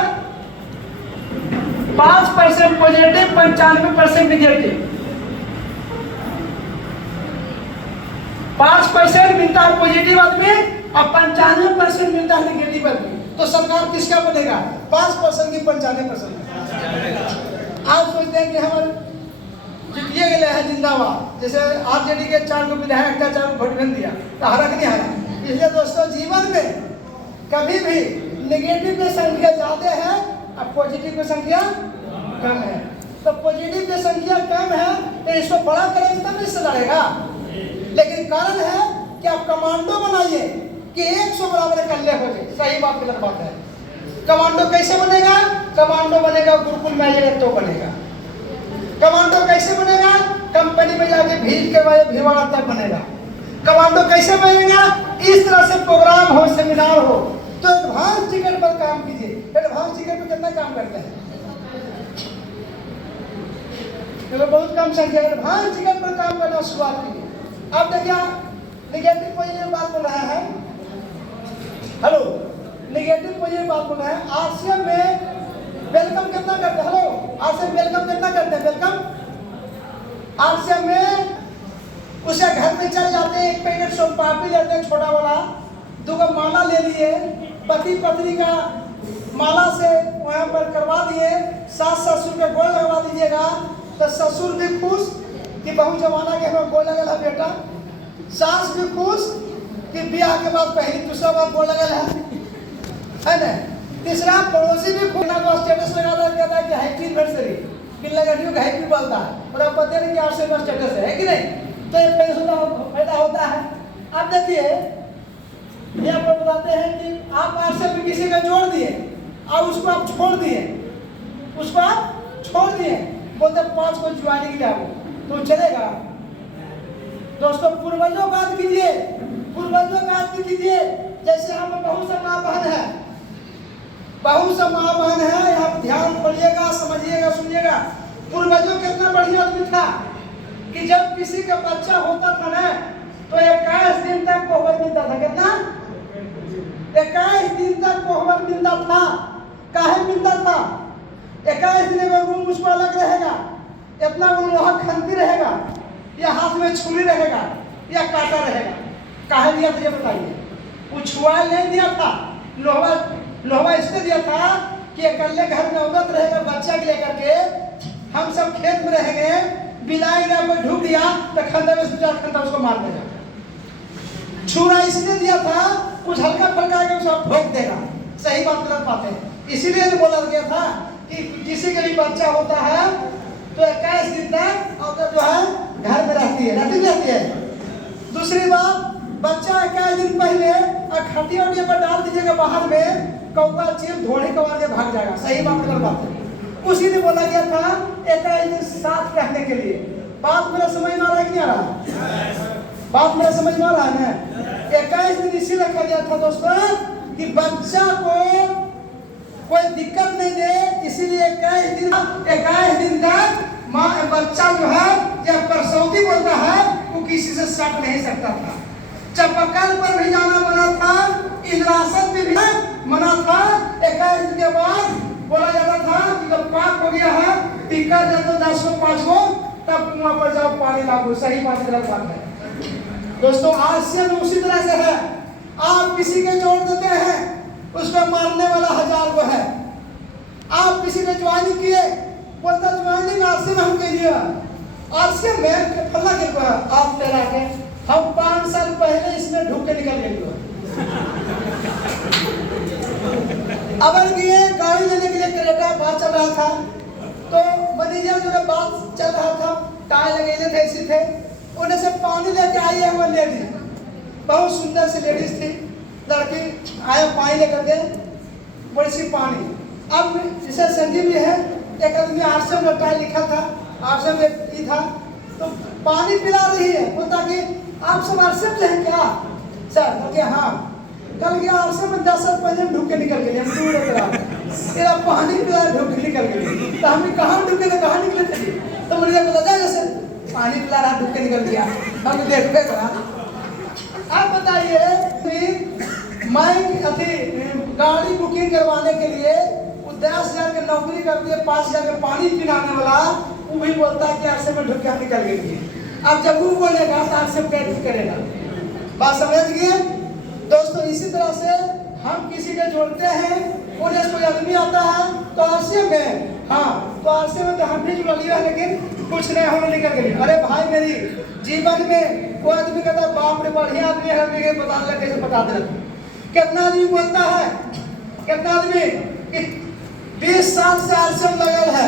5% पॉजिटिव 95% निगेटिव। 5% मिलता है पॉजिटिव आदमी और 95% मिलता है नेगेटिव आदमी। तो सरकार किसका बनेगा? 5% की 95%। आप सोचते हैं कि हम जीतिए गए हैं जिंदाबाद, जैसे आरजेडी के 4 को विधायक का 4 वोट नहीं दिया तो हारा कि नहीं हारा। इसलिए दोस्तों जीवन में कभी भी नेगेटिव की संख्या ज्यादा है और पॉजिटिव की संख्या कम है। तो पॉजिटिव की संख्या कम है तो इसको बड़ा करेंगे तब इससे लड़ेगा। लेकिन कारण है कि आप कमांडो बनाइए कि 100 बराबर कल्ले हो जाए। सही बात गलत बात है। कमांडो कैसे बनेगा? कमांडो बनेगा गुरुकुल में आइएगा तो बनेगा। कमांडो कैसे बनेगा? कंपनी में जाके भीड़ के बाद भिड़वाड़ा तक बनेगा। कमांडो कैसे बनेगा? इस तरह से प्रोग्राम हो, सेमिनार हो। तो एडवांस टिकट पर काम कीजिए। एडवांस टिकट पर कितना काम करते हैं? तो बहुत कम संख्या। एडवांस टिकट पर काम करना शुरुआत कीजिए। अब देखिए नेगेटिव पॉजिटिव बात बोल रहा है। हेलो, नेगेटिव पॉजिटिव बात बोल रहा है। आरसीएम में वेलकम कितना करते हैं? हेलो, आरसीएम वेलकम कितना करते हैं? वेलकम आरसीएम में उसे घर में चल जाते हैं, एक पैकेट सोन पापड़ी लेते हैं छोटा वाला, 2 माला ले लिए, पति पत्नी का माला से वहाँ पर करवा दिए, सास ससुर के गोल लगवा दीजिएगा तो ससुर भी खुश कि बहू जमाना के हमें गोल लगल है बेटा, सास भी खुश कि ब्याह के बाद पहली दूसरा बार गोल लगल है ना। तीसरा पड़ोसी भी खुश ना स्टेटस लगा देता है कि हैप्पी एनिवर्सरी कि लगा न्यू हैप्पी बोलता है और आप पता नहीं कि आपसे बस स्टेटस है कि नहीं। तो ये फायदा होता है। अब देखिए ये आपको बताते हैं कि आप आरसे में किसी का जोड़ दिए और उसको आप छोड़ दिए, उसको आप छोड़ दिए, बोलते 5 को ज्वाइनिंग ले आओ तो चलेगा? दोस्तों पूर्वजों का याद कीजिए, पूर्वजों का याद कीजिए। जैसे हम बहुत सा माँ बहन है, बहुत सा माँ बहन है, यहाँ ध्यान पढ़िएगा, समझिएगा, सुनिएगा। पूर्वजों कितना बढ़िया आदमी था कि जब किसी का बच्चा होता था ना तो 21 दिन तक कोहबर मिलता था। कितना? 21 दिन तक कोहबर मिलता था। काहे मिलता था? 21 दिन का रूम उसको अलग रहेगा, इतना वो लोहा खंती रहेगा या हाथ में छुरी रहेगा या कांटा रहेगा। काहे दिया था ये बताइए? वो छुआ नहीं दिया था, लोहा इसलिए दिया था कि अकेले घर में औरत रहेगा बच्चा के लेकर के, हम सब खेत में रहेंगे, बिलाई को ढूंढ दिया तो खंडा में से खंडा उसको मार देगा। छुरा इसलिए दिया था कुछ हल्का फल्का आएगा उसको ठोक देगा। सही बात गलत बात है। इसीलिए तो बोला गया था कि किसी का भी बच्चा होता है तो 21 दिन तक औरत जो है घर में रहती है। दूसरी बात, बच्चा 21 दिन पहले खटिया उटिया पर डाल दीजिएगा बाहर में, कौवा चील धोड़े कवार के भाग जाएगा। सही बात गलत बात है। उसी ने बोला गया था 21 दिन साथ रहने के लिए। बात मेरा समझ में आ रहा है कि नहीं आ रहा? बात मेरा समझ में आ रहा है ना? 21 दिन इसी रखा गया था दोस्तों कि बच्चा को कोई दिक्कत नहीं दे, इसीलिए 21 दिन तक माँ बच्चा जो है या प्रसौती बोलता है वो किसी से सट नहीं सकता था। चपकल पर भी जाना मना था, इंद्रासन में भी मना था। 21 दिन के बाद बोला जाता था कि जब पाक हो गया है टीका जब तो 10 को 5 को तब कुआं पर जाओ पानी लाओ। सही बात गलत बात है दोस्तों। आरसीएम में उसी तरह से है। आप किसी के जोड़ देते हैं उसको मारने वाला 1000 को है। आप किसी ने ज्वाइनिंग किए, बोलता ज्वाइनिंग आरसीएम हम के लिए, आरसीएम में फल्ला के आप तेरा के हम 5 साल पहले इसमें ढूक के निकल गए। अगर ये गाड़ी लेने के लिए क्रेटा बात चल रहा था तो मैनेजर जो बात चल रहा था, टायर लगे थे, ऐसे थे, उन्हें से पानी लेके आई है वो लेडीज, बहुत सुंदर सी लेडीज थी, लड़की आया पानी लेकर के, बड़ी सी पानी। अब जैसे संजीव जी है, एक आदमी आरसीएम में टायर लिखा था, आरसीएम में ई था, तो पानी पिला रही है, बोलता कि आप सब आरसीएम से हैं क्या सर? तो क्या हाँ, कल गया आरसीएम में 10 साल पहले ढूक के निकल गए, हम दूर तेरा पानी पिला ढूक के निकल गए। तो हमें कहाँ ढूके थे, कहाँ निकले थे? तो मुझे पता था जैसे पानी पिला रहा ढूक के निकल गया, हम देखते करा। आप बताइए मैं गाड़ी बुकिंग करवाने के लिए 10,000 की नौकरी कर दिए, 5,000 का पानी पिलाने वाला वो भी बोलता है कि आरसीएम में ढूक के निकल गई। अब जब वो बोलेगा तो आरसीएम कैसे करेगा? बात समझ गए दोस्तों। इसी तरह से हम किसी को जोड़ते हैं, उन्हें कोई आदमी आता है तो आरसीएम में, हाँ तो आरसीएम में तो हम भी जुड़ा लिया, लेकिन कुछ नहीं होने निकल गए। अरे भाई मेरी जीवन में वो आदमी कहता बाप रे बढ़िया आदमी है, हमें बता दे कैसे बता दे। कितना आदमी बोलता है, कितना आदमी कि 20 साल से आरसीएम लगल है,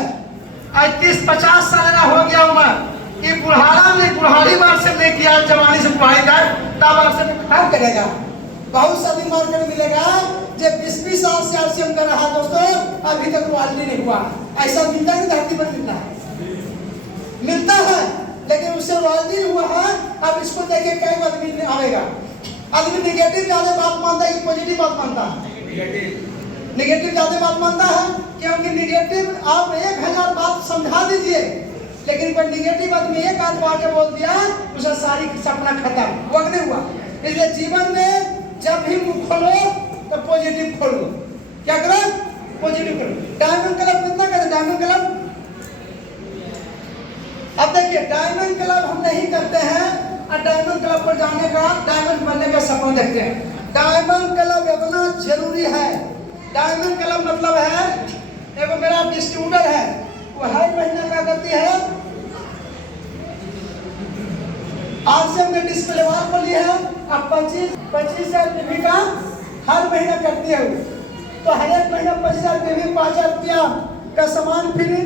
38-50 साल का हो गया उम्र, कि बुढ़ाड़ा में बुढ़ाड़ी बार से नहीं किया, जवानी से बुढ़ाई का तब आरसीएम क्या करेगा। बहुत सा दिन मार्केट मिलेगा जो 20-20 साल से आरसीएम कर रहा है दोस्तों, अभी तक रॉयल्टी नहीं हुआ। ऐसा मिलता है, धरती पर मिलता है, मिलता है, लेकिन उससे रॉयल्टी नहीं हुआ है। अब इसको देखे कई आदमी आएगा, आदमी निगेटिव ज्यादा बात मानता है कि पॉजिटिव बात मानता है। निगेटिव ज्यादा बात मानता है, क्योंकि निगेटिव आप 1000 बात समझा दीजिए, लेकिन कोई निगेटिव आदमी एक आध बात बोल दिया, उसका सारी सपना खत्म, वक्त नहीं हुआ। इसलिए जीवन में जब भी मुंह खोलो तो पॉजिटिव खोलो। क्या करो? पॉजिटिव करो। डायमंड क्लब कितना करें? डायमंड क्लब अब देखिए, डायमंड क्लब हम नहीं करते हैं, और डायमंड क्लब पर जाने का, डायमंड बनने का सपना देखते हैं। डायमंड क्लब इतना जरूरी है। डायमंड क्लब मतलब है, देखो मेरा डिस्ट्रीब्यूटर है, वो हर महीने क्या करती है, आरसीएम के डिस्प्ले वाल पर लिया है, अब 25,000 रुपये का हर महीना करती है। तो हर एक महीना 25,000 रुपये, 5,000 रुपया का सामान फ्री,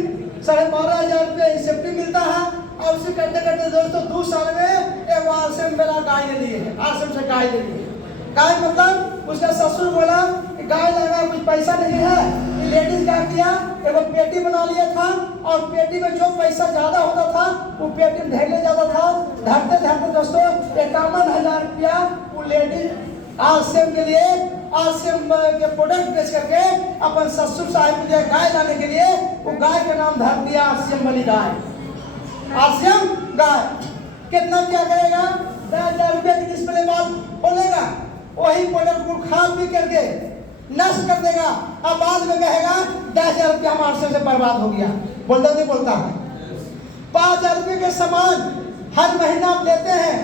12,500 रुपये सेफ्टी मिलता है। और उसे करते करते दोस्तों 2 साल में एक आरसीएम मेरा गाय ले लिए है, आरसीएम से गाय ले लिए। गाय मतलब उसका ससुर बोला कि गाय लगा, कुछ पैसा नहीं है। लेडीज क्या किया, एक पेटी बना लिया था, और पेटी में जो पैसा ज्यादा होता था वो पेटी में ढेर जाता था। धरते धरते दोस्तों 51,000 रुपया वो लेडीज आरसीएम के लिए, आरसीएम के प्रोडक्ट बेच करके अपन ससुर साहब के लिए गाय लाने के लिए वो गाय का नाम धर दिया आरसीएम वाली गाय, आरसीएम गाय। कितना क्या करेगा, 10,000 रुपये की डिस्प्ले बाल खोलेगा, वही प्रोडक्ट को खा पी करके नष्ट कर देगा, अब बाद में कहेगा 10,000 रुपया हमारे से बर्बाद हो गया। बोलता नहीं बोलता है। 5,000 रुपये के सामान हर महीना आप लेते हैं,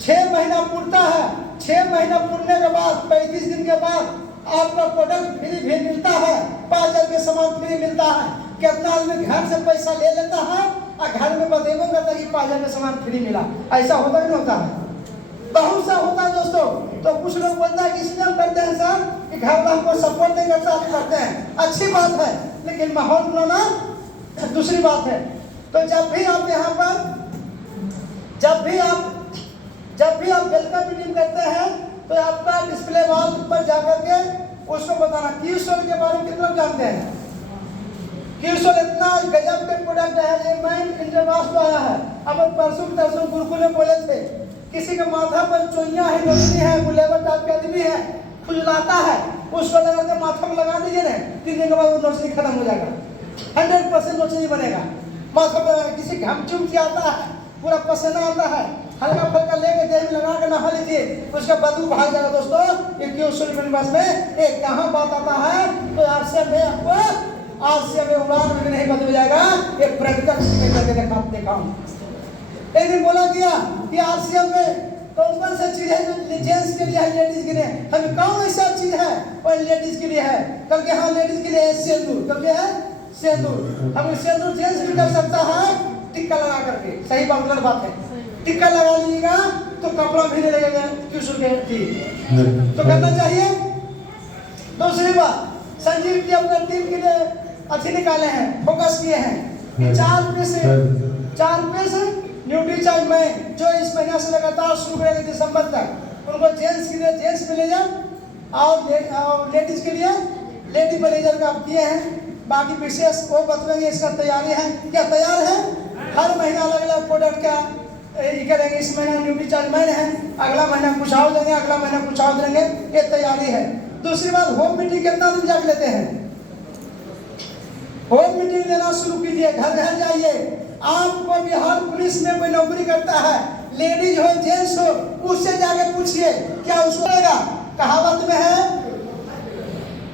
6 महीना पूरता है, 6 महीना पूरने के बाद 35 दिन के बाद आपका प्रोडक्ट फ्री भी मिलता है, 5,000 के सामान फ्री मिलता है। कितना आदमी घर से पैसा ले लेता है और घर में बतेबो करता है कि 5,000 का सामान फ्री मिला। ऐसा होता नहीं होता है, बहुत सा होता है दोस्तों। तो कुछ लोग बोलता है कि इसलिए हम करते हैं सर कि घर वाला हमको सपोर्ट नहीं करता, हम करते हैं, अच्छी बात है, लेकिन माहौल बनाना दूसरी बात है। तो जब भी आप यहाँ पर जब भी आप वेलकम मीटिंग करते हैं तो आपका डिस्प्ले वॉल पर जाकर के उसको बताना। क्यूसोल के बारे में कितना जानते हैं? क्यूसोल इतना गजब के प्रोडक्ट है, ये मैं इंटरवास्ट आया है। अब परसों गुरुकुल में बोले थे, किसी के माथा पर चोइया है, नोचनी है, गुलेवर टाइप का आदमी है, खुजलाता है, उसको लगा के माथा में लगा दीजिए ना, 3 दिन के बाद वो नोचनी खत्म हो जाएगा, 100% नोचनी बनेगा। माथा पर किसी घमचुम की आता है, पूरा पसीना आता है, हल्का फल्का लेके देह में लगा के नहा लीजिए, उसका बदबू भाग जाएगा दोस्तों। ये क्यूसोल में एक यहाँ बात आता है तो आरसीएम में आपको आरसीएम में उड़ान में नहीं बदल जाएगा, एक प्रत्यक्ष करके दिखाऊं। एक दिन बोला गया कि आरसीएम में कौन सा चीज है जो जेंट्स के लिए है, लेडीज के लिए है? हमें कौन ऐसा चीज है वो लेडीज के लिए है? कल के हाँ लेडीज के लिए है सिंदूर, कल के है सिंदूर। हम सिंदूर जेंट्स भी कर सकता है टिक्का लगा करके, सही बात है। टिक्का लगा लीजिएगा तो कपड़ा भी नहीं लगेगा क्यूसोल के ठीक, तो करना चाहिए। दूसरी बात, संजीव जी अपने टीम के लिए अच्छे निकाले हैं, फोकस किए हैं कि 4 पीस न्यूट्रीचार्ज में जो इस महीने से लगातार शुरू करेंगे दिसंबर तक, उनको जेंट्स के लिए जेंट्स ब्लेजर और लेडीज के लिए लेडी ब्लेजर का आप किए हैं। बाकी विशेष वो बतवेंगे, इसका तैयारी है क्या तैयार है। हर महीना अलग अलग प्रोडक्ट का ये करेंगे। इस महीना न्यूट्रीचार्ज महीने है, अगला महीना कुछ और देंगे, अगला महीना कुछ और देंगे, ये तैयारी है। दूसरी बात, होम मीटिंग कितना दिन जाके लेते हैं? होम मीटिंग लेना शुरू कीजिए, घर घर जाइए। आपको बिहार पुलिस में कोई नौकरी करता है, लेडीज हो जेंट्स हो, उससे जाके पूछिए क्या उसको लेगा। कहावत में है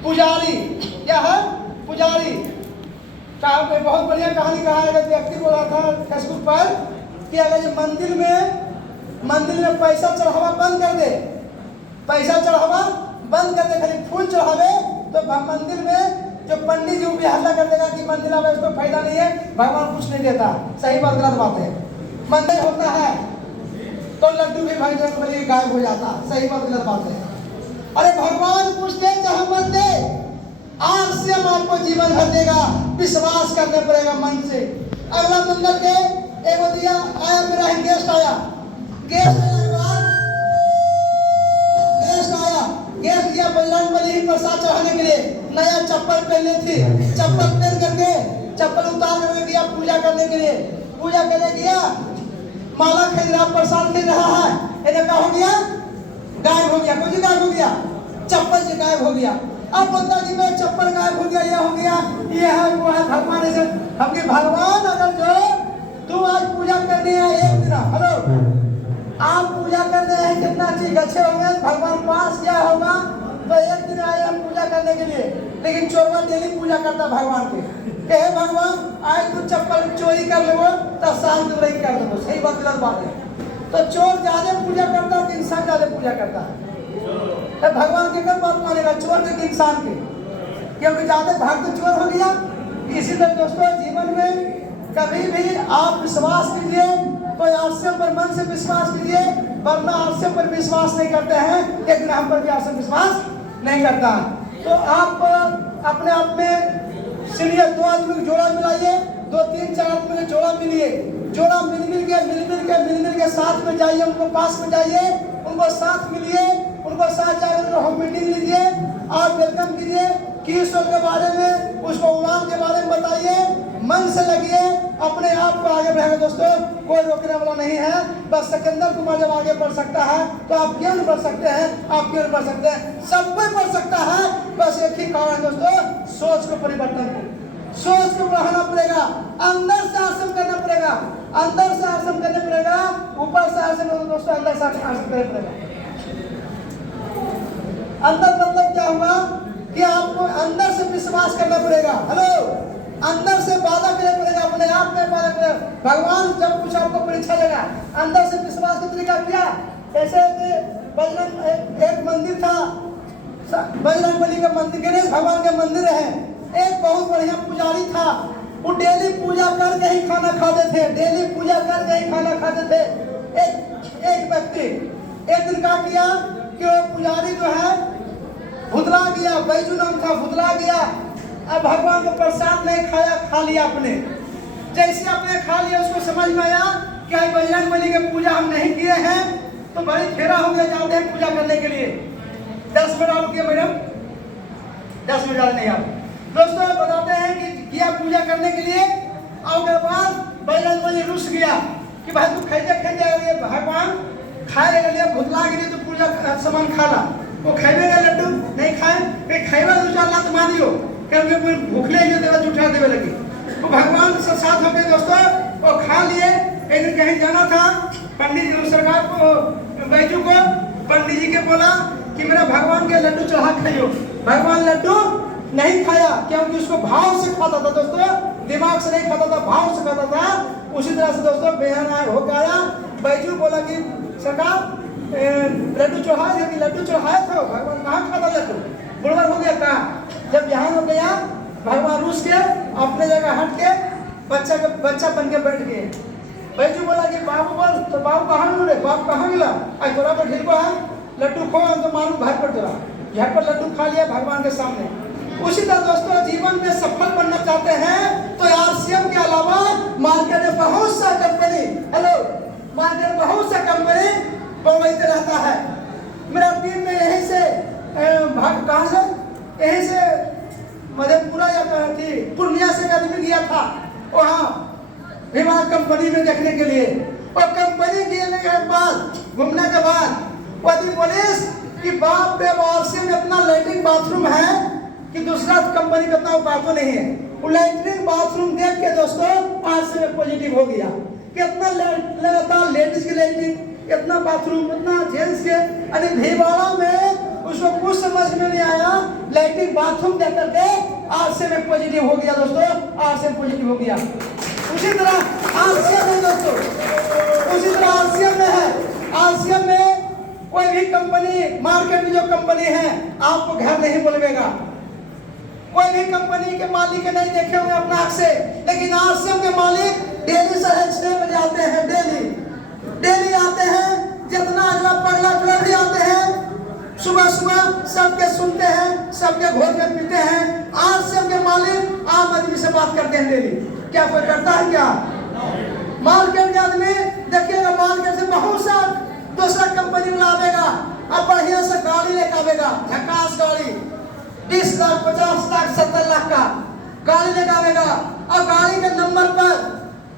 पुजारी, क्या है पुजारी। बहुत बढ़िया कहानी कहा है, व्यक्ति बोला था फेसबुक पर कि अगर ये मंदिर में पैसा चढ़ावा बंद कर दे, पैसा चढ़ावा बंद कर दे, खाली फूल चढ़ावे तो मंदिर में जो पंडित जी भी हल्ला कर देगा कि मंदिर में इसको फायदा नहीं है, भगवान कुछ नहीं देता। सही बात गलत बात है? मंदिर होता है तो लड्डू भी भाई गायब हो जाता। सही बात गलत बात है? अरे भगवान कुछ दे चाहे मत दे, आज से हम आपको जीवन भर देगा, विश्वास करने पड़ेगा मन से। अगला मंगल के एक दिया आया, मेरा गेस्ट आया, गेस्ट आया, गेस्ट दिया बजरंगबली ही प्रसाद चढ़ाने के लिए। नया चप्पल पहने थी, चप्पल पहन करके चप्पल उतार करके गया पूजा करने के लिए। पूजा करने गया, माला खरीद रहा, प्रसाद खरीद रहा है, इन्हें क्या हो गया? गायब हो गया। कुछ गायब हो गया, चप्पल से गायब हो गया। अब बोलता कि मैं चप्पल गायब हो गया, ये हो गया, ये है वो है। भगवान ऐसे हमके भगवान अगर जो तू आज पूजा करने है एक दिन, हेलो आप पूजा करने हैं, कितना चीज अच्छे होंगे, भगवान पास क्या होगा तो एक दिन आए हम पूजा करने के लिए। लेकिन चोरवा डेली पूजा करता भगवान के, हे भगवान आज तू चप्पल चोरी कर ले तब शाम को नहीं कर दो। सही बात गलत बात है? तो चोर ज्यादा पूजा करता है कि इंसान ज्यादा पूजा करता है? तो भगवान के कब बात मानेगा, चोर के कि इंसान के? क्योंकि ज्यादा भाग तो चोर हो गया। इसीलिए दोस्तों जीवन में कभी भी आप विश्वास कीजिए तो आश्रम पर मन से विश्वास कीजिए, वरना आश्रम पर विश्वास नहीं करते हैं एक दिन हम पर भी आश्रम विश्वास नहीं करता। तो आप अपने आप में सीनियर 2 आदमी को जोड़ा मिलाइए, 2, 3, 4 आदमी को जोड़ा मिलिए, जोड़ा मिल के साथ में जाइए, उनको पास में जाइए, उनको साथ मिलिए, उनको साथ जाकर होम मीटिंग लीजिए और वेलकम कीजिए कि ईश्वर के बारे में, उसको उड़ान के बारे में बताइए, मन से लगिए, अपने आप को आगे बढ़ाएंगे। दोस्तों कोई रोकने वाला नहीं है। बस सिकंदर कुमार जब आगे बढ़ सकता है तो आप क्यों नहीं बढ़ सकते हैं? आप क्यों नहीं बढ़ सकते हैं? सब कोई बढ़ सकता है, बस एक ही कारण है दोस्तों, सोच को परिवर्तन को, सोच को बढ़ाना पड़ेगा, अंदर से आश्रम करना पड़ेगा, अंदर से आश्रम करना पड़ेगा, ऊपर से आश्रम दोस्तों अंदर से आश्रम करना पड़ेगा। अंदर मतलब क्या हुआ कि आपको अंदर से विश्वास करना पड़ेगा। हेलो, अंदर से वादा करना पड़ेगा, अपने आप में वादा करें। भगवान जब कुछ आपको परीक्षा लेगा, अंदर से विश्वास का तरीका क्या? ऐसे बजरंग एक मंदिर था, बजरंगबली का मंदिर, गणेश भगवान का मंदिर है। एक बहुत बढ़िया पुजारी था, वो डेली पूजा करके ही खाना खाते थे, डेली पूजा करके ही खाना खाते थे। एक व्यक्ति एक दिन क्या किया कि वो पुजारी जो है भुतला गया, बैजू नाम था, भुतला गया। अब भगवान को प्रसाद नहीं खाया, खा लिया अपने। जैसे अपने खा लिया, उसको समझ में आया कि आज बजरंगबली की पूजा हम नहीं किए हैं तो बड़ी फेरा हो गया, जाते हैं पूजा करने के लिए। 10 मिनट रुकिए मैडम, 10 मिनट ज़्यादा नहीं। आप दोस्तों बताते हैं कि किया पूजा करने के लिए, और उसके बाद बजरंगबली रुस गया कि भाई तू खेते भगवान खाए के लिए भुतला के लिए तो पूजा सामान खा ला। वो खाएगा लड्डू नहीं खाए, फिर खाएगा 2-4 लात मारियो, क्योंकि भूखले ही देवा जुठा देवे लगी। तो भगवान से साथ हो गए दोस्तों, वो खा लिए। एक दिन कहीं जाना था, पंडित जी सरकार को, बैजू को पंडित जी के बोला कि मेरा भगवान के लड्डू चढ़ा खाइयो। भगवान लड्डू नहीं खाया, क्योंकि उसको भाव से खाता था दोस्तों, दिमाग से नहीं खाता था, भाव से खाता था। उसी तरह से दोस्तों बेहन होकर आया, बैजू बोला कि सरकार लड्डू चढ़ाए थे, कि लड्डू चढ़ाए थे, भगवान कहाँ खाता लड्डू, बुढ़वा हो गया कहाँ। जब यहाँ हो गया, भगवान रूस के अपने जगह हट के बच्चा बन के बैठ गए। बैजू बोला कि बाबू बोल, तो बाबू कहाँ मिले, बाबू कहाँ मिला, आज थोड़ा पर ढील है, लड्डू खो तो मालूम घर पर चला, घर पर लड्डू खा लिया भगवान के सामने। उसी तरह दोस्तों जीवन में सफल बनना चाहते हैं तो आरसीएम के अलावा मार्केट में बहुत सा कंपनी, हेलो मार्केट में बहुत सा कंपनी पवैते रहता है। मेरा टीम में यहीं से कहाँ से, यहीं से मधेपुरा या थी पूर्णिया से आदमी गया था वहाँ भीमा कंपनी में देखने के लिए। और कंपनी गेने के बाद, घूमने के बाद वही पुलिस कि बाप रे आरसीएम में इतना लैट्रिन बाथरूम है कि दूसरा कंपनी का इतना बात नहीं है। वो लैट्रिन बाथरूम देख के दोस्तों आरसीएम में पॉजिटिव हो गया। कितना लगातार लेडीज के लैट्रिन, इतना बाथरूम, इतना जेंट्स के, अरे भीवाड़ा में उसको कुछ समझ में नहीं आया, लैट्रिन बाथरूम देख करके आरसीएम में पॉजिटिव हो गया दोस्तों, आरसीएम पॉजिटिव हो गया। उसी तरह आरसीएम है दोस्तों, उसी तरह आरसीएम में है, आरसीएम में कोई भी कंपनी, मार्केट में जो कंपनी है, आपको घर नहीं बोलवेगा। कोई भी कंपनी के मालिक के नहीं देखे होंगे अपना आँख से, लेकिन आरसीएम के मालिक डेली 6:30 बजे आते हैं। डेली आते हैं। जितना अगला पगला जो भी आते हैं, सुबह सुबह सबके सुनते हैं, सबके घोर में पीते हैं। आरसीएम के मालिक आम आदमी से बात करते हैं डेली। क्या कोई करता है क्या? मार्केट के आदमी देखिएगा, मार्केट से बहुत सा दूसरा कंपनी में आवेगा, अब बढ़िया से गाड़ी लेकर आवेगा, झकास गाड़ी, 20 लाख 50 लाख 70 लाख का गाड़ी लेकर आवेगा। अब गाड़ी के नंबर पर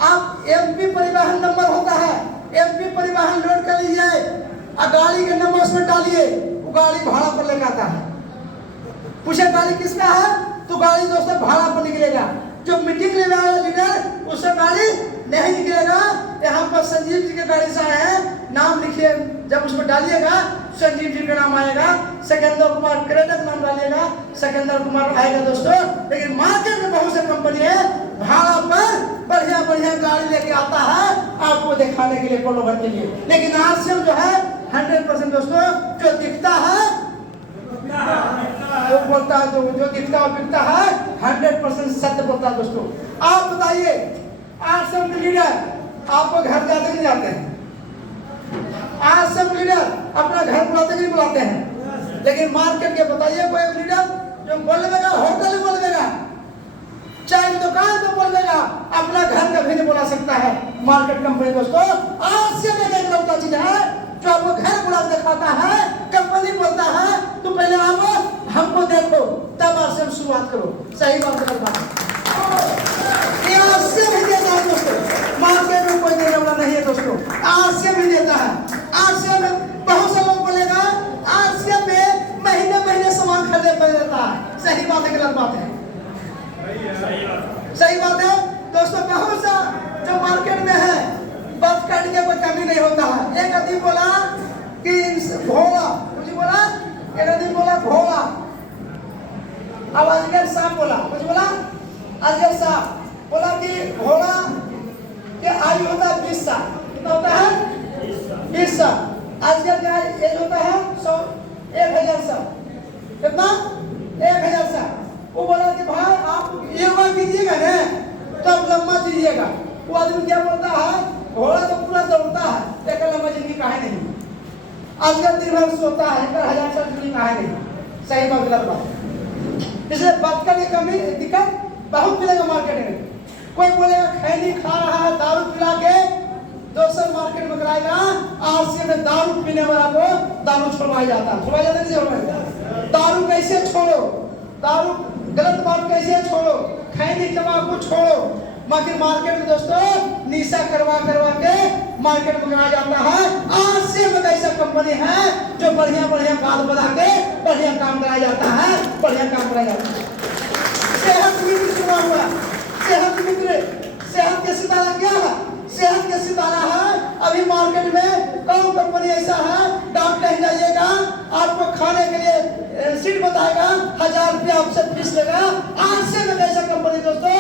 आप एमपी परिवहन नंबर होता है, एमपी परिवहन लोड कर लीजिए और गाड़ी के नंबर उसमें डालिए, वो गाड़ी भाड़ा पर लेकर आता है। पूछे गाड़ी किसका है, तो गाड़ी दोस्तों भाड़ा पर निकलेगा। जो मीटिंग ले रहा है लीडर, उससे गाड़ी नहीं निकलेगा। यहाँ पर संजीव जी के गाड़ी से आए हैं, नाम लिखिए, जब उसमें डालिएगा संजीव जी का नाम आएगा। सिकंदर कुमार क्रेडिट नाम डालिएगा, सिकंदर कुमार आएगा दोस्तों। लेकिन मार्केट में बहुत से कंपनी है, भाड़ा पर बढ़िया गाड़ी लेके आता है आपको दिखाने के लिए, फोटोवर के लिए। लेकिन आरसीएम जो है 100% दोस्तों, जो दिखता है वो बोलता है, जो दिखता है बिकता है, 100% सत्य बोलता है दोस्तों। आप बताइए, आरसीएम के लीडर आपको घर जाते नहीं जाते हैं? आरसीएम लीडर अपना घर बुलाते नहीं बुलाते हैं? लेकिन मार्केट के बताइए कोई लीडर जो बोलेगा, होटल में बोलेगा, चाय की दुकान पे बोलेगा, अपना घर कभी नहीं बुला सकता है मार्केट कंपनी दोस्तों। आरसीएम एक लौटा चीज है जो आपको घर बुला दिखाता है, कंपनी बोलता है तो पहले आप हमको देखो, तब आरसीएम शुरुआत करो। सही बात है, आरसीएम ही देता है दोस्तों, मार्केट में कोई देने वाला नहीं है दोस्तों, आरसीएम ही देता है। आरसीएम में बहुत से लोग बोलेगा, आरसीएम में महीने सामान खरीदे पड़ जाता है। सही बात है, गलत बात है? सही बात है दोस्तों। बहुत सा जो मार्केट में है, बस काटने की कोई कमी नहीं होता है। एक आदमी बोला कि घोड़ा, मुझे बोला, एक आदमी बोला घोड़ा, अब अजगर सांप बोला, मुझे बोला अजगर सांप बोला कि घोड़ा के आयु होता है 20 साल। कितना होता है? 20 साल। अजगर का एज होता है 1000 साल। कितना? 1000 साल। वो बोला कि भाई आप योगा कीजिएगा ना तब लंबा जीजिएगा। वो आदमी क्या बोलता है, घोड़ा तो पूरा दौड़ता है, लेकिन लंबा जिंदगी काहे नहीं? अजगर दिन भर सोता है, 1000 साल जिंदगी काहे नहीं? सही बात गलत बात? इसलिए बदका की कमी दिक्कत बहुत मिलेगा मार्केट में। कोई बोलेगा खैनी खा रहा है, दारू पिला के दोसर मार्केट में कराएगा। आरसीएम में दारू पीने वाला को दारू छुड़वाया जाता है। छुड़वाया जाता है? दारू कैसे छोड़ो, दारू गलत बात कैसे छोड़ो, खैनी तंबाकू छोड़ो। बाकी मार्केट में दोस्तों निशा करवा के मार्केट में कराया जाता है। आरसीएम में ऐसा कंपनी है जो बढ़िया बात बता के बढ़िया काम कराया जाता है, बढ़िया काम कराया जाता है। सेहत मित्र चुना हुआ, सेहत मित्र, सेहत के सितारा क्या है? सेहत के सितारा है। अभी मार्केट में कौन कंपनी ऐसा है, डॉक्टर जाइएगा, आपको खाने के लिए सीट बताएगा, 1000 रुपया आपसे फीस लेगा। आरसीएम में ऐसा कंपनी दोस्तों,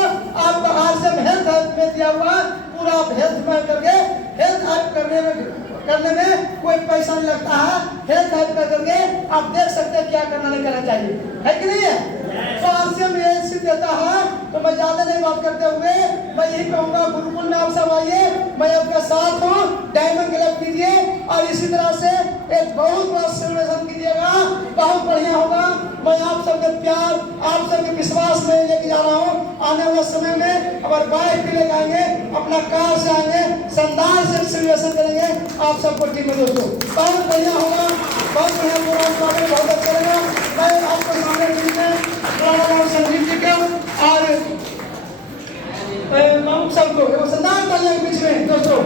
आपको आरसीएम हेल्थ में दिया हुआ, पूरा हेल्थ में करके, हेल्थ ऐप करने में कोई पैसा नहीं लगता है। हेल्थ ऐप करके आप देख सकते हैं क्या करना नहीं करना चाहिए, है कि नहीं है? तो आरसीएम ये सीट देता है। तो मैं ज्यादा नहीं बात करते हुए मैं यही कहूँगा, गुरुकुल में आप सब आइए, मैं आपके साथ हूँ। डायमंड क्लब कीजिए और इसी तरह से एक बहुत बड़ा सेलिब्रेशन कीजिएगा, बहुत बढ़िया होगा। मैं आप सबके प्यार, आप सबके विश्वास में लेके जा रहा हूँ। आने वाले समय में अगर बाइक भी लेके आएंगे, अपना कार से आएंगे, शानदार से सेलिब्रेशन करेंगे आप सबको टीम में दोस्तों। बहुत बढ़िया होगा, बहुत बढ़िया प्रोग्राम, बहुत अच्छा लगा। मैं आपको सामने टीम में संजीव जी के और सबको शानदार तालियां के बीच में दोस्तों।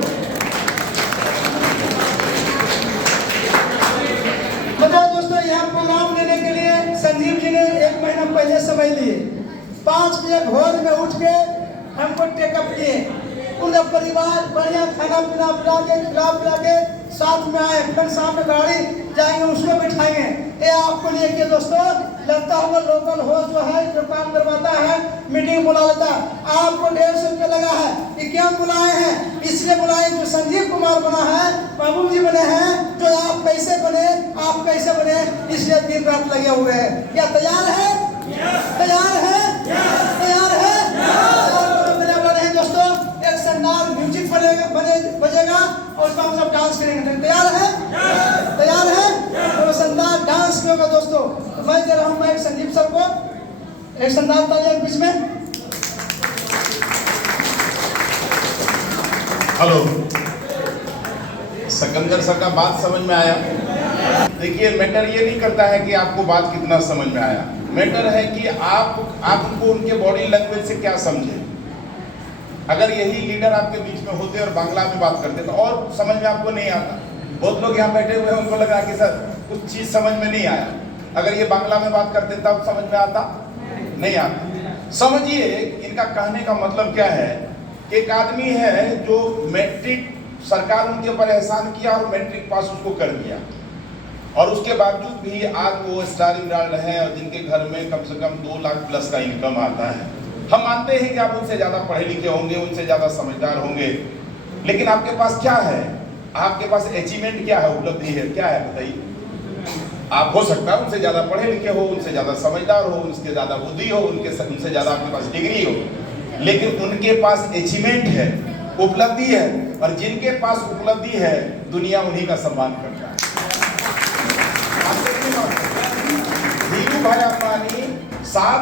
मतलब दोस्तों यहाँ प्रोग्राम देने के लिए संजीव जी ने 1 महीना पहले समय लिए। 5 बजे भोर में उठ के हमको टेकअप किए, पूरा परिवार बढ़िया खाना पीना खिला के साथ में आए। फिर शाम में गाड़ी जाएंगे, उसको बैठाएंगे। ये आपको लिए कि दोस्तों लगता है वो लोकल होस्ट जो है, जो काम करवाता है, मीटिंग बुला लेता है। आपको 150 रुपया लगा है, ये क्या बुलाए हैं? इसलिए बुलाए जो संजीव कुमार बना है, बाबू जी बने हैं, जो आप कैसे बने, आप कैसे बने, इसलिए दिन रात लगे हुए हैं। क्या तैयार है? तैयार है? तैयार है? दोस्तों, एक शानदार म्यूजिक बजेगा और उसमें हम सब डांस करेंगे। तैयार है? तैयार है? तो शानदार डांस होगा दोस्तों। तो मैं दे रहा हूँ मैं संजीव सर को एक शानदार तालियां बीच में। हेलो, सिकंदर सर का बात समझ में आया? देखिए, मैटर ये नहीं करता है कि आपको बात कितना समझ में आया, मैटर है कि आप उनको उनके बॉडी लैंग्वेज से क्या समझे। अगर यही लीडर आपके बीच में होते और बांग्ला में बात करते तो और समझ में आपको नहीं आता। बहुत लोग यहाँ बैठे हुए हैं, उनको लगा कि सर कुछ चीज़ समझ में नहीं आया। अगर ये बांग्ला में बात करते तब समझ में आता? नहीं आता। समझिए, इनका कहने का मतलब क्या है कि एक आदमी है जो मैट्रिक, सरकार उनके ऊपर एहसान किया और मैट्रिक पास उसको कर दिया, और उसके बावजूद भी आज वो स्टार इमराल्ड है और जिनके घर में कम से कम 2 लाख प्लस का इनकम आता है। हम मानते हैं कि आप उनसे ज़्यादा पढ़े लिखे होंगे, उनसे ज़्यादा समझदार होंगे, लेकिन आपके पास क्या है? आपके पास अचीवमेंट क्या है, उपलब्धि है, क्या है बताइए? आप हो सकता है उनसे ज़्यादा पढ़े लिखे हो, उनसे ज़्यादा समझदार हो, उनसे ज़्यादा बुद्धि हो, उनसे ज़्यादा आपके पास डिग्री हो, लेकिन उनके पास अचीवमेंट है, उपलब्धि है, और जिनके पास उपलब्धि है दुनिया उन्हीं का सम्मान करता है। धीरू भाई अंबानी 7